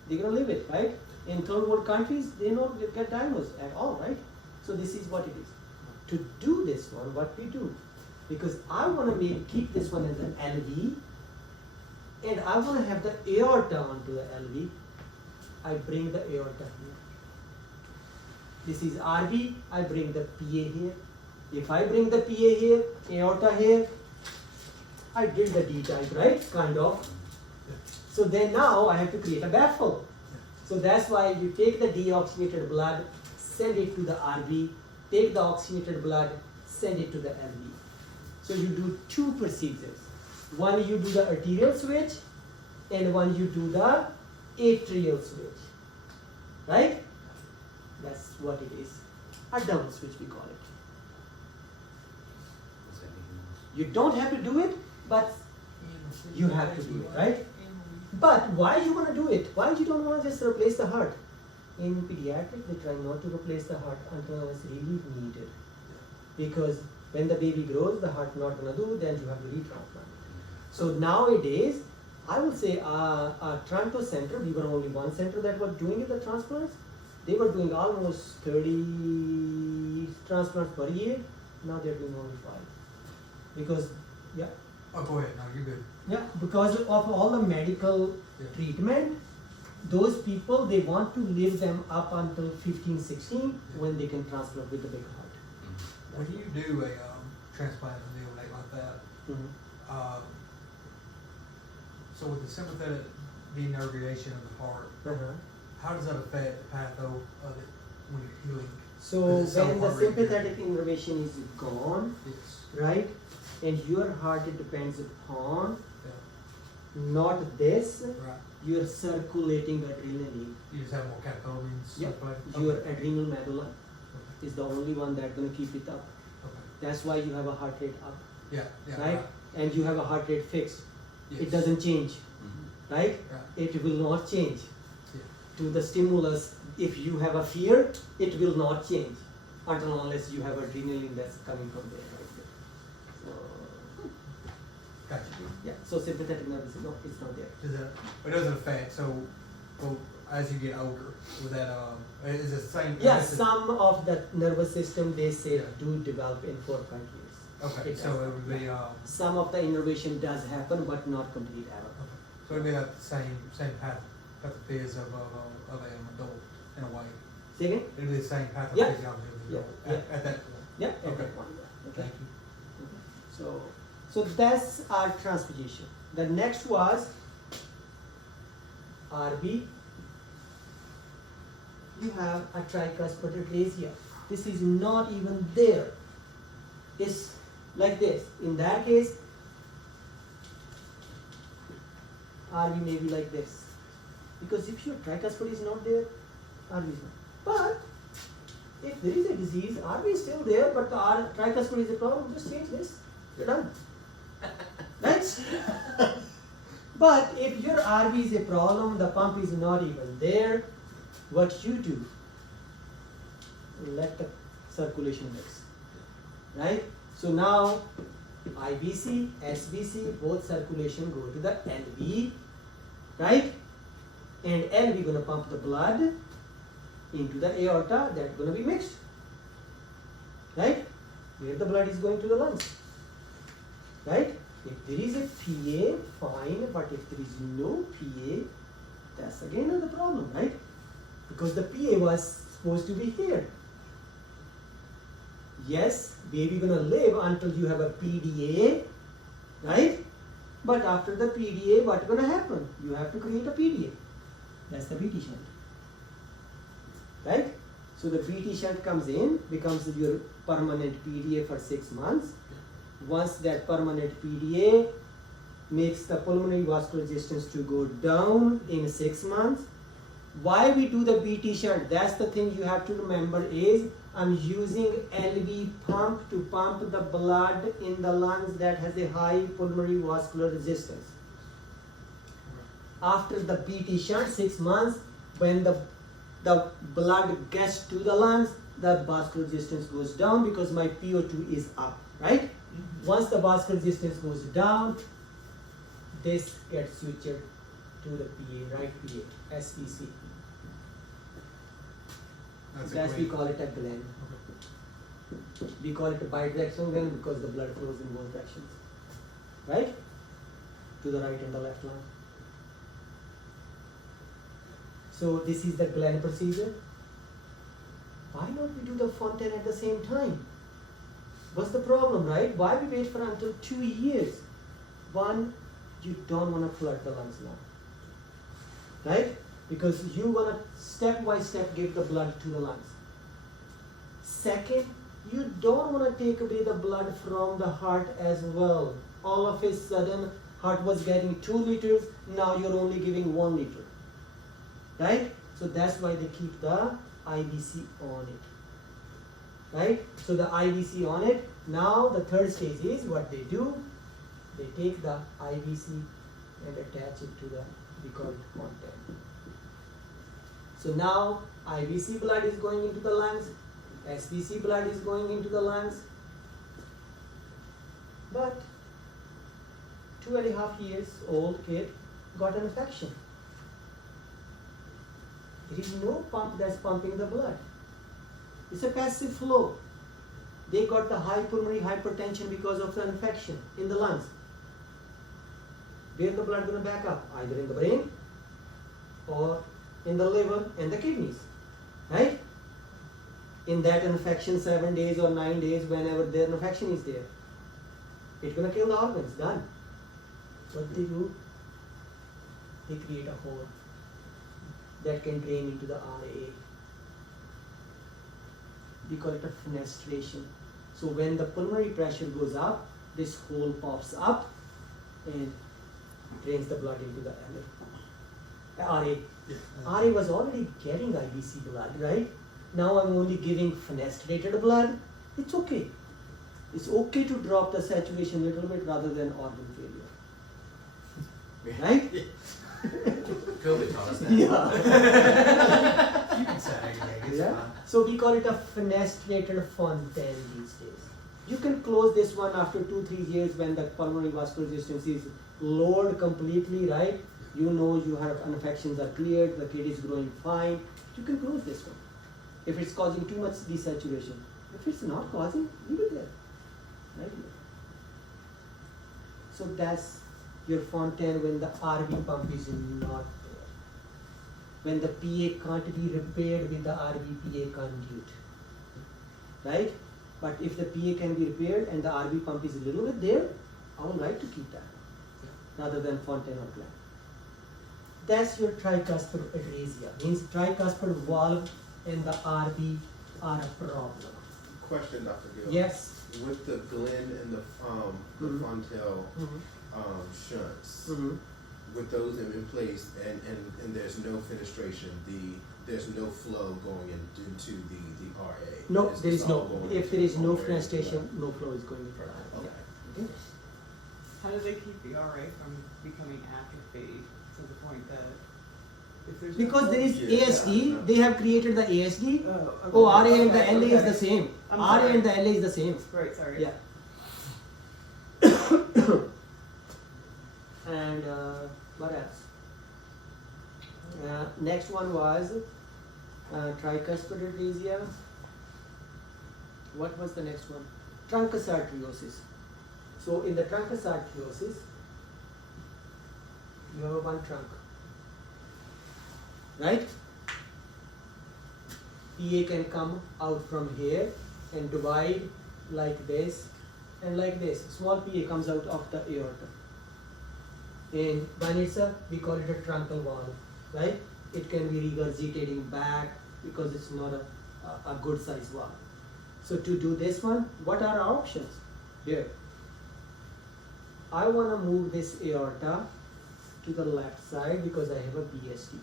They're gonna live it, right? In third world countries, they don't get diagnosed at all, right? So this is what it is. To do this one, what we do, because I want to keep this one as an LV, and I want to have the aorta onto the LV, I bring the aorta here. This is RV, I bring the PA here. If I bring the PA here, aorta here, I did the D type, right? Kind of. So then now I have to create a baffle. So that's why you take the deoxygenated blood, send it to the RV, take the oxygenated blood, send it to the LV. So you do two procedures. One you do the arterial switch, and one you do the atrial switch. Right? That's what it is. A double switch we call it. What's that mean? You don't have to do it, but you have to do it, right? But why you want to do it? Why you don't want to just replace the heart? In pediatric, they try not to replace the heart until it's really needed. Because when the baby grows, the heart not gonna do, then you have to retransplant. So nowadays, I would say Toronto center, we were only one center that was doing the transplants. They were doing almost 30 transplants per year. Now they're doing only 5. Because, yeah. Oh, go ahead. No, you're good. Yeah, because of all the medical Yeah. treatment, those people, they want to live them up until 15, 16 when they can transplant with the big heart. When you do a transplant of neonate like that, Mhm. so with the sympathetic denervation of the heart, Uh-huh. how does that affect the patho of it when you're healing? So Is it so when the hard to sympathetic innervation is gone, Yes. right, and your heart it depends upon Yeah. not this, Right. your circulating adrenaline. You just have more catecholamines. Yeah. circulating? Your Okay. adrenal medulla Okay. is the only one that's gonna keep it up. Okay. That's why you have a heart rate up, Yeah. Yeah. right? And you have a heart rate fixed. Yes. It doesn't change, Mm-hmm. right? Right. It will not change. Yeah. To the stimulus, if you have a fear, it will not change until unless you have adrenaline that's coming from there. Right there. So, Gotcha. yeah, so sympathetic nervous system, no, it's not there. Does that? It doesn't affect. So, well, as you get older, with that, is it the same? Yeah, is it- some of the nervous system they say Yeah. do develop in 4 or 5 years. Okay. It So does. it would be Some of the innervation does happen, but not complete ever. Okay. So it'd be like the same pathophys of an adult in a way. Say again? It'd be the same pathophysiology Yeah. of the adult Yeah. at that point. Yeah, at Okay. that point, yeah. Okay. Thank you. Okay. So So that's our transposition. The next was RB. You have a tricuspid atresia. This is not even there. It's like this. In that case, RB may be like this. Because if your tricuspid is not there, RB is not. But if there is a disease, RB is still there, but the tricuspid is a problem, just change this. You're done. Right? But if your RB is a problem, the pump is not even there, what you do? Let the circulation mix. Right? So now IBC, SBC, both circulation go to the LV, right? And LV gonna pump the blood into the aorta, that's gonna be mixed. Right? Where the blood is going to the lungs. Right? If there is a PA, fine, but if there is no PA, that's again another problem, right? Because the PA was supposed to be here. Yes, baby gonna live until you have a PDA, right? But after the PDA, what's gonna happen? You have to create a PDA. That's the BT shunt. Right? So the BT shunt comes in, becomes your permanent PDA for 6 months. Once that permanent PDA makes the pulmonary vascular resistance to go down in 6 months. Why we do the BT shunt? That's the thing you have to remember is I'm using LV pump to pump the blood in the lungs that has a high pulmonary vascular resistance. After the BT shunt, 6 months, when the blood gets to the lungs, the vascular resistance goes down because my PO2 is up, right? Once the vascular resistance goes down, this gets switched to the PA, right PA, SPC. That's we call it a gland. Okay. We call it a bidirectional gland because the blood flows in both directions, right? To the right and the left lung. So this is the gland procedure. Why not we do the fontaine at the same time? What's the problem, right? Why we wait for until 2 years? One, you don't want to flood the lungs now, right? Because you want to step by step give the blood to the lungs. Second, you don't want to take away the blood from the heart as well. All of a sudden, heart was getting 2 liters, now you're only giving 1 liter, right? So that's why they keep the IBC on it. Right? So the IBC on it. Now the third stage is what they do. They take the IBC and attach it to the, we call it fontaine. So now IBC blood is going into the lungs, SBC blood is going into the lungs. But 2.5 years old kid got an infection. There is no pump that's pumping the blood. It's a passive flow. They got the high pulmonary hypertension because of the infection in the lungs. Where the blood going to back up? Either in the brain or in the liver and the kidneys, right? In that infection, 7 days or 9 days, whenever their infection is there, it's going to kill the organs. Done. What they do? They create a hole that can drain into the RA. We call it a fenestration. So when the pulmonary pressure goes up, this hole pops up and drains the blood into the RA. Yeah. RA was already getting IBC blood, right? Now I'm only giving fenestrated blood. It's okay. It's okay to drop the saturation a little bit rather than organ failure. Right? COVID taught us that. Yeah. You can say anything, it's Yeah. fine. So we call it a fenestrated fontaine these days. You can close this one after 2-3 years when the pulmonary vascular resistance is lowered completely, right? You know you have infections are cleared, the kid is growing fine. You can close this one. If it's causing too much desaturation. If it's not causing, leave it there. Right? So that's your fontaine when the RB pump is not there. When the PA can't be repaired with the RB-PA conduit. Right? But if the PA can be repaired and the RB pump is a little bit there, I would like to keep that rather than fontaine or gland. That's your tricuspid atresia. Means tricuspid valve and the RV are a problem. Question, Dr. Gill. Yes. With the Glenn and the Mhm. Fontel Mm-hmm. shunts, Mm-hmm. with those in place and there's no fenestration, there's no flow going into the RA. No, It's there is all no. going If there is no over into fenestration, no flow is going into the Okay. Yeah. Okay. How do they keep the RA from becoming atrophied to the point that if there's no Because there is Yeah, ASD, yeah. they have created the ASD. Oh, okay. Oh, RA and the Okay, LA is okay. the same. I'm RA sorry. and the LA is the same. Right, sorry. Yeah. And what else? Next one was tricuspid atresia. What was the next one? Truncus arteriosus. So in the truncus arteriosus, you have one trunk, right? PA can come out from here and divide like this and like this. Small PA comes out of the aorta. And when it's we call it a truncal valve, right? It can be regurgitating back because it's not a good size valve. So to do this one, what are our options? Here. I want to move this aorta to the left side because I have a BSD.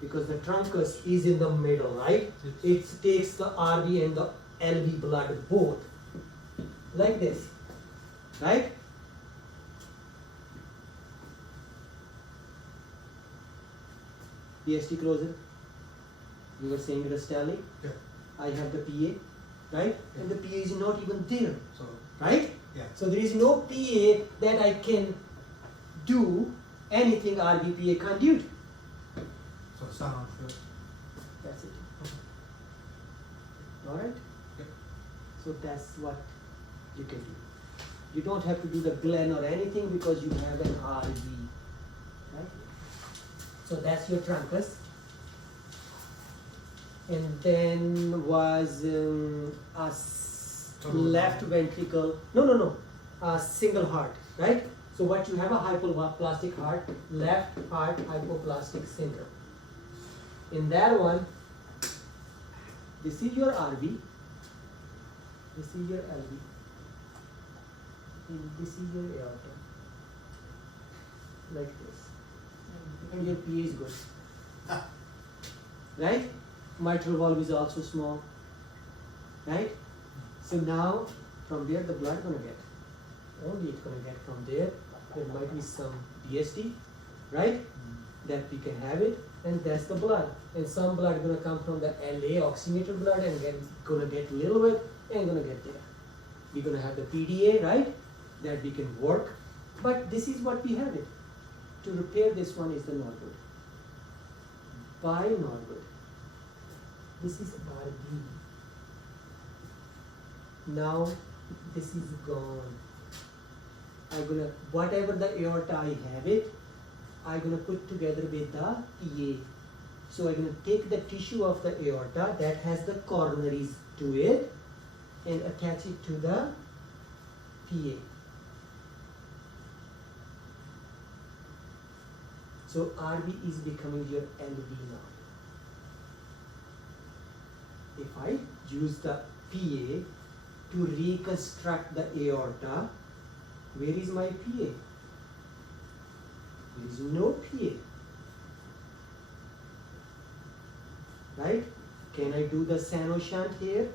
Because the truncus is in the middle, right? It takes the RV and the LV blood both. Like this, right? BSD closer. You were saying it was styling. Yeah. I have the PA, right? And the PA is not even there, So, right? yeah. So there is no PA that I can do anything RBPA can't do. So it's not on foot. That's it. Alright? Yep. So that's what you can do. You don't have to do the Glen or anything because you have an RV. Right? So that's your truncus. And then was Total left heart. ventricle. No. A single heart, right? So what you have a hypoplastic heart, left heart hypoplastic syndrome. In that one, this is your RV, this is your LV, and this is your aorta, like this. And your PA is good. Right? Mitral valve is also small. Right? So now, from there the blood gonna get. Only it's gonna get from there. There might be some BSD, right? That we can have it, and that's the blood. And some blood gonna come from the LA oxygenated blood and gonna get a little bit and gonna get there. We're gonna have the PDA, right? That we can work. But this is what we have it. To repair this one is the Norwood. By Norwood. This is RB. Now this is gone. I'm gonna, whatever the aorta I have it, I'm gonna put together with the PA. So I'm gonna take the tissue of the aorta that has the coronaries to it and attach it to the PA. So RB is becoming your LV now. If I use the PA to reconstruct the aorta, where is my PA? There is no PA. Right? Can I do the Sano shunt here?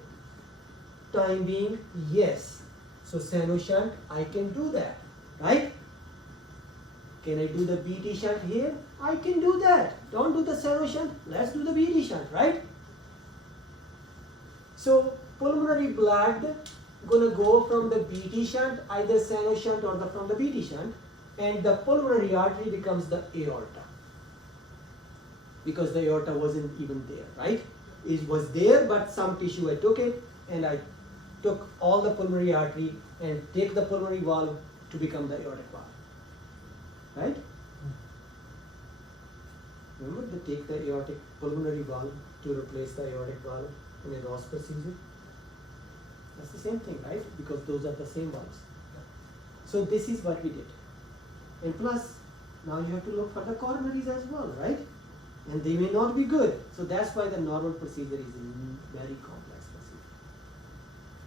Time being, yes. So Sano shunt, I can do that. Right? Can I do the BT shunt here? I can do that. Don't do the Sano shunt. Let's do the BT shunt, right? So pulmonary blood gonna go from the BT shunt, either Sano shunt or from the BT shunt, and the pulmonary artery becomes the aorta. Because the aorta wasn't even there, right? It was there, but some tissue I took it, and I took all the pulmonary artery and take the pulmonary valve to become the aortic valve. Right? Remember they take the aortic pulmonary valve to replace the aortic valve in a Ross procedure? That's the same thing, right? Because those are the same valves. So this is what we did. And plus, now you have to look for the coronaries as well, right? And they may not be good. So that's why the normal procedure is a very complex procedure.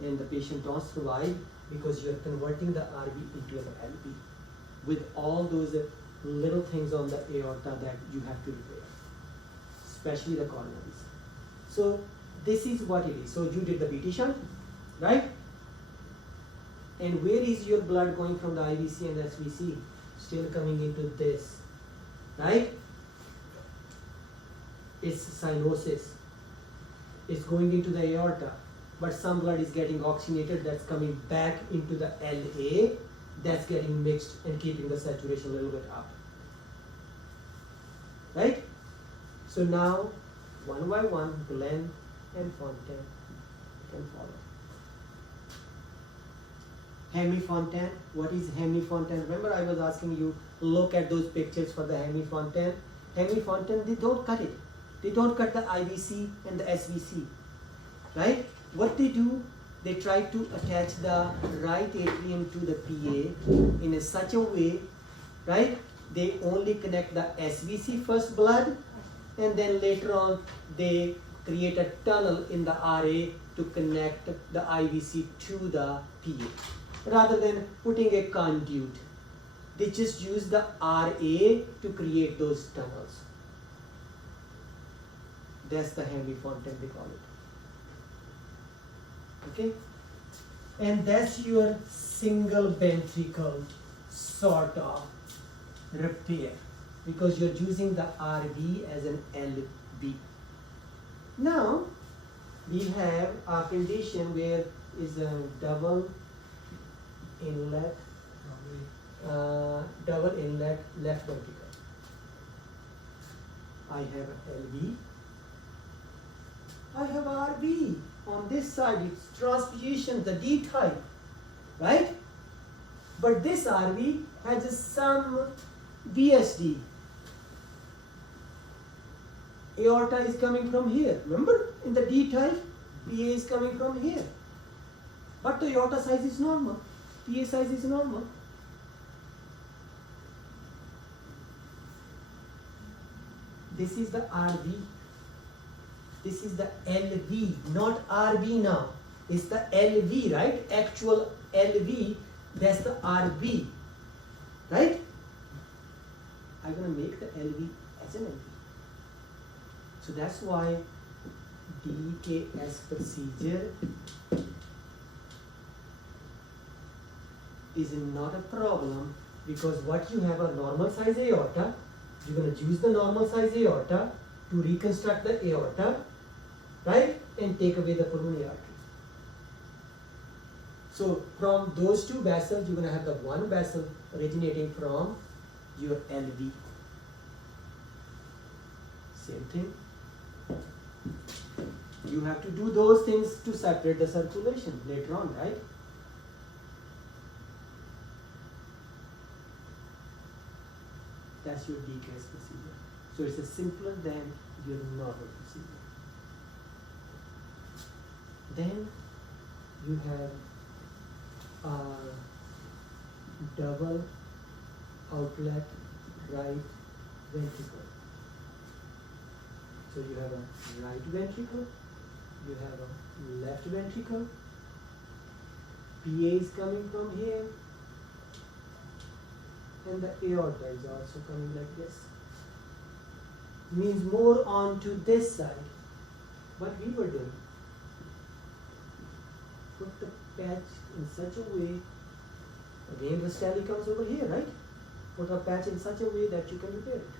And the patient don't survive because you're converting the RV into an LV with all those little things on the aorta that you have to repair, especially the coronaries. So this is what it is. So you did the BT shunt, right? And where is your blood going from the IVC and SVC? Still coming into this, right? It's cyanosis. It's going into the aorta, but some blood is getting oxygenated, that's coming back into the LA, that's getting mixed and keeping the saturation a little bit up. Right? So now, one by one, Glenn and Fontaine can follow. Hemi-Fontaine, what is Hemi-Fontaine? Remember I was asking you, look at those pictures for the Hemi-Fontaine. Hemi-Fontaine, they don't cut it. They don't cut the IVC and the SVC, right? What they do, they try to attach the right atrium to the PA in such a way, right? They only connect the SVC first blood, and then later on they create a tunnel in the RA to connect the IVC to the PA. Rather than putting a conduit, they just use the RA to create those tunnels. That's the Hemi-Fontaine, they call it. Okay? And that's your single ventricle sort of repair, because you're using the RV as an LV. Now, we have a condition where is a double inlet left ventricle. I have a LV. I have RV. On this side, it's transfusion, the D type, right? But this RV has some VSD. Aorta is coming from here. Remember, in the D type, PA is coming from here. But the aorta size is normal. PA size is normal. This is the RV. This is the LV, not RV now. It's the LV, right? Actual LV, that's the RV, right? I'm gonna make the LV as an LV. So that's why DKS procedure is not a problem, because what you have a normal size aorta, you're gonna use the normal size aorta to reconstruct the aorta, right? And take away the pulmonary artery. So from those two vessels, you're going to have the one vessel originating from your LV. Same thing. You have to do those things to separate the circulation later on, right? That's your DKS procedure. So it's simpler than your normal procedure. Then you have a double outlet right ventricle. So you have a right ventricle, you have a left ventricle, PA is coming from here, and the aorta is also coming like this. Means more on to this side. What we were doing, put the patch in such a way, again the Stanley comes over here, right? Put a patch in such a way that you can repair it.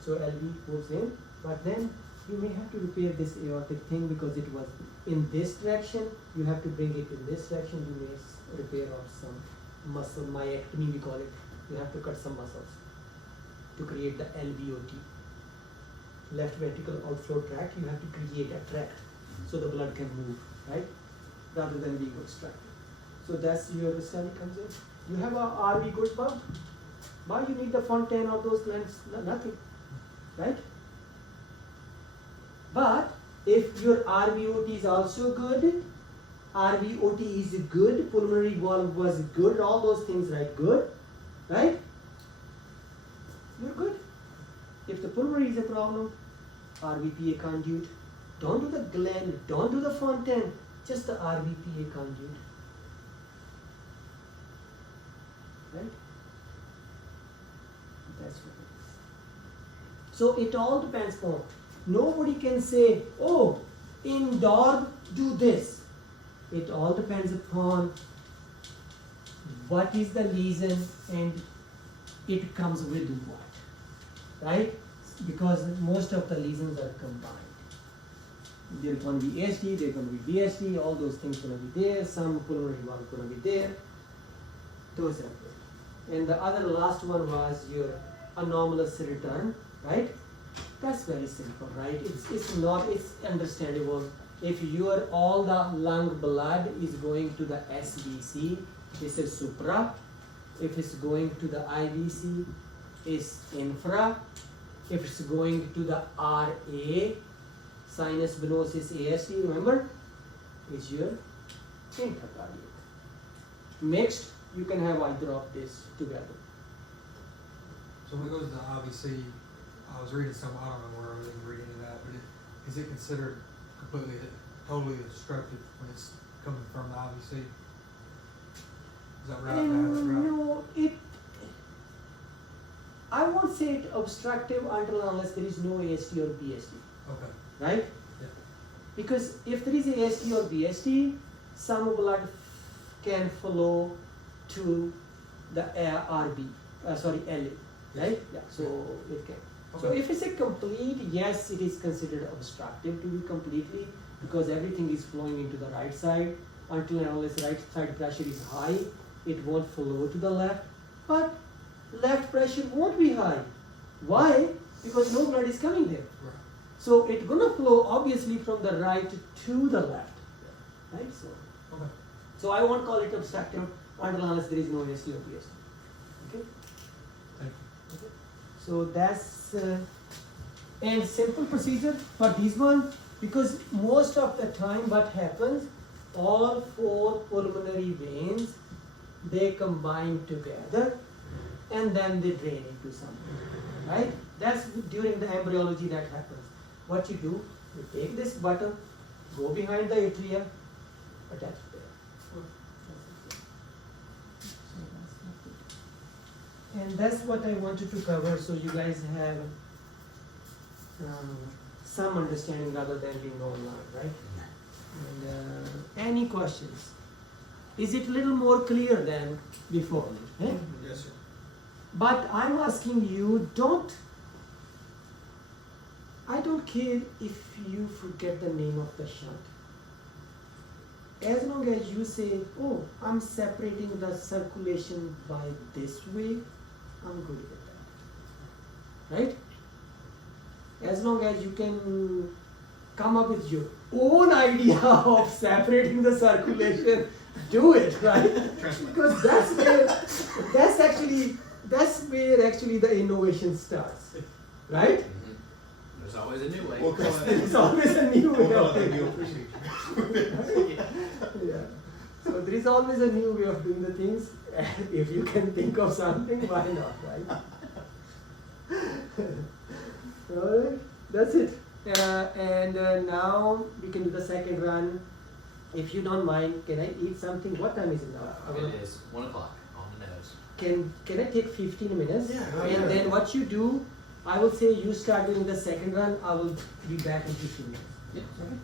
So LV goes in, but then you may have to repair this aortic thing because it was in this direction. You have to bring it in this direction. You may repair off some muscle, myectomy we call it. You have to cut some muscles to create the LVOT. Left ventricle outflow tract, you have to create a tract so the blood can move, right? Rather than being obstructed. So that's your study comes in. You have a RV good pump. Why you need the Fontaine or those glands? Nothing, right? But if your RVOT is also good, RVOT is good, pulmonary valve was good, all those things, right? Good, right? You're good. If the pulmonary is a problem, RVPA conduit. Don't do the Glen, don't do the Fontaine, just the RVPA conduit. Right? That's what it is. So it all depends on, nobody can say, oh, in DORB do this. It all depends upon what is the lesion and it comes with what, right? Because most of the lesions are combined. They're going to be HD, they're going to be VSD, all those things going to be there, some pulmonary valve going to be there. Those are good. And the other last one was your anomalous return, right? That's very simple, right? It's understandable. If your all the lung blood is going to the SBC, this is supra. If it's going to the IVC, it's infra. If it's going to the RA, sinus venosus ASD, remember, is your intracardiac. Mixed, you can have either of this together. So when it goes to the IVC, I was reading some, I don't know where I was even reading that, but is it considered completely, totally obstructive when it's coming from the IVC? Is that right? No, I won't say it obstructive until unless there is no ASD or BSD, Okay. right? Yeah. Because if there is ASD or BSD, some blood can flow to the LA, right? Yeah, so it can. So Okay. if it's a complete, yes, it is considered obstructive to be completely because everything is flowing into the right side. Until and unless right side pressure is high, it won't flow to the left. But left pressure won't be high. Why? Because no blood is coming there. Right. So it's gonna flow obviously from the right to the left. Right? Okay. So I won't call it obstructive until unless there is no ASD or PSD. Okay? Thank you. Okay. So that's and simple procedure for this one because most of the time what happens, all four pulmonary veins they combine together and then they drain into something, right? That's during the embryology that happens. What you do, you take this button, go behind the atria, attach it there. And that's what I wanted to cover so you guys have some understanding rather than being online, right? And any questions? Is it a little more clear than before? Eh? Yes, sir. But I'm asking you, I don't care if you forget the name of the shunt. As long as you say, oh, I'm separating the circulation by this way, I'm good with that. Right? As long as you can come up with your own idea of separating the circulation, do it, right? Because that's where actually the innovation starts, right? There's always a new way. We'll call It's always a new way we'll of call it the thinking. new procedure. Yeah. So there is always a new way of doing the things. And if you can think of something, why not, right? Alright, that's it. And now we can do the second run. If you don't mind, can I eat something? What time is it now? It is 1 o'clock on the nose. Can I take 15 minutes? Yeah, And yeah. then what you do, I will say you start doing the second run. I will be back in 15 minutes. Yep. Okay?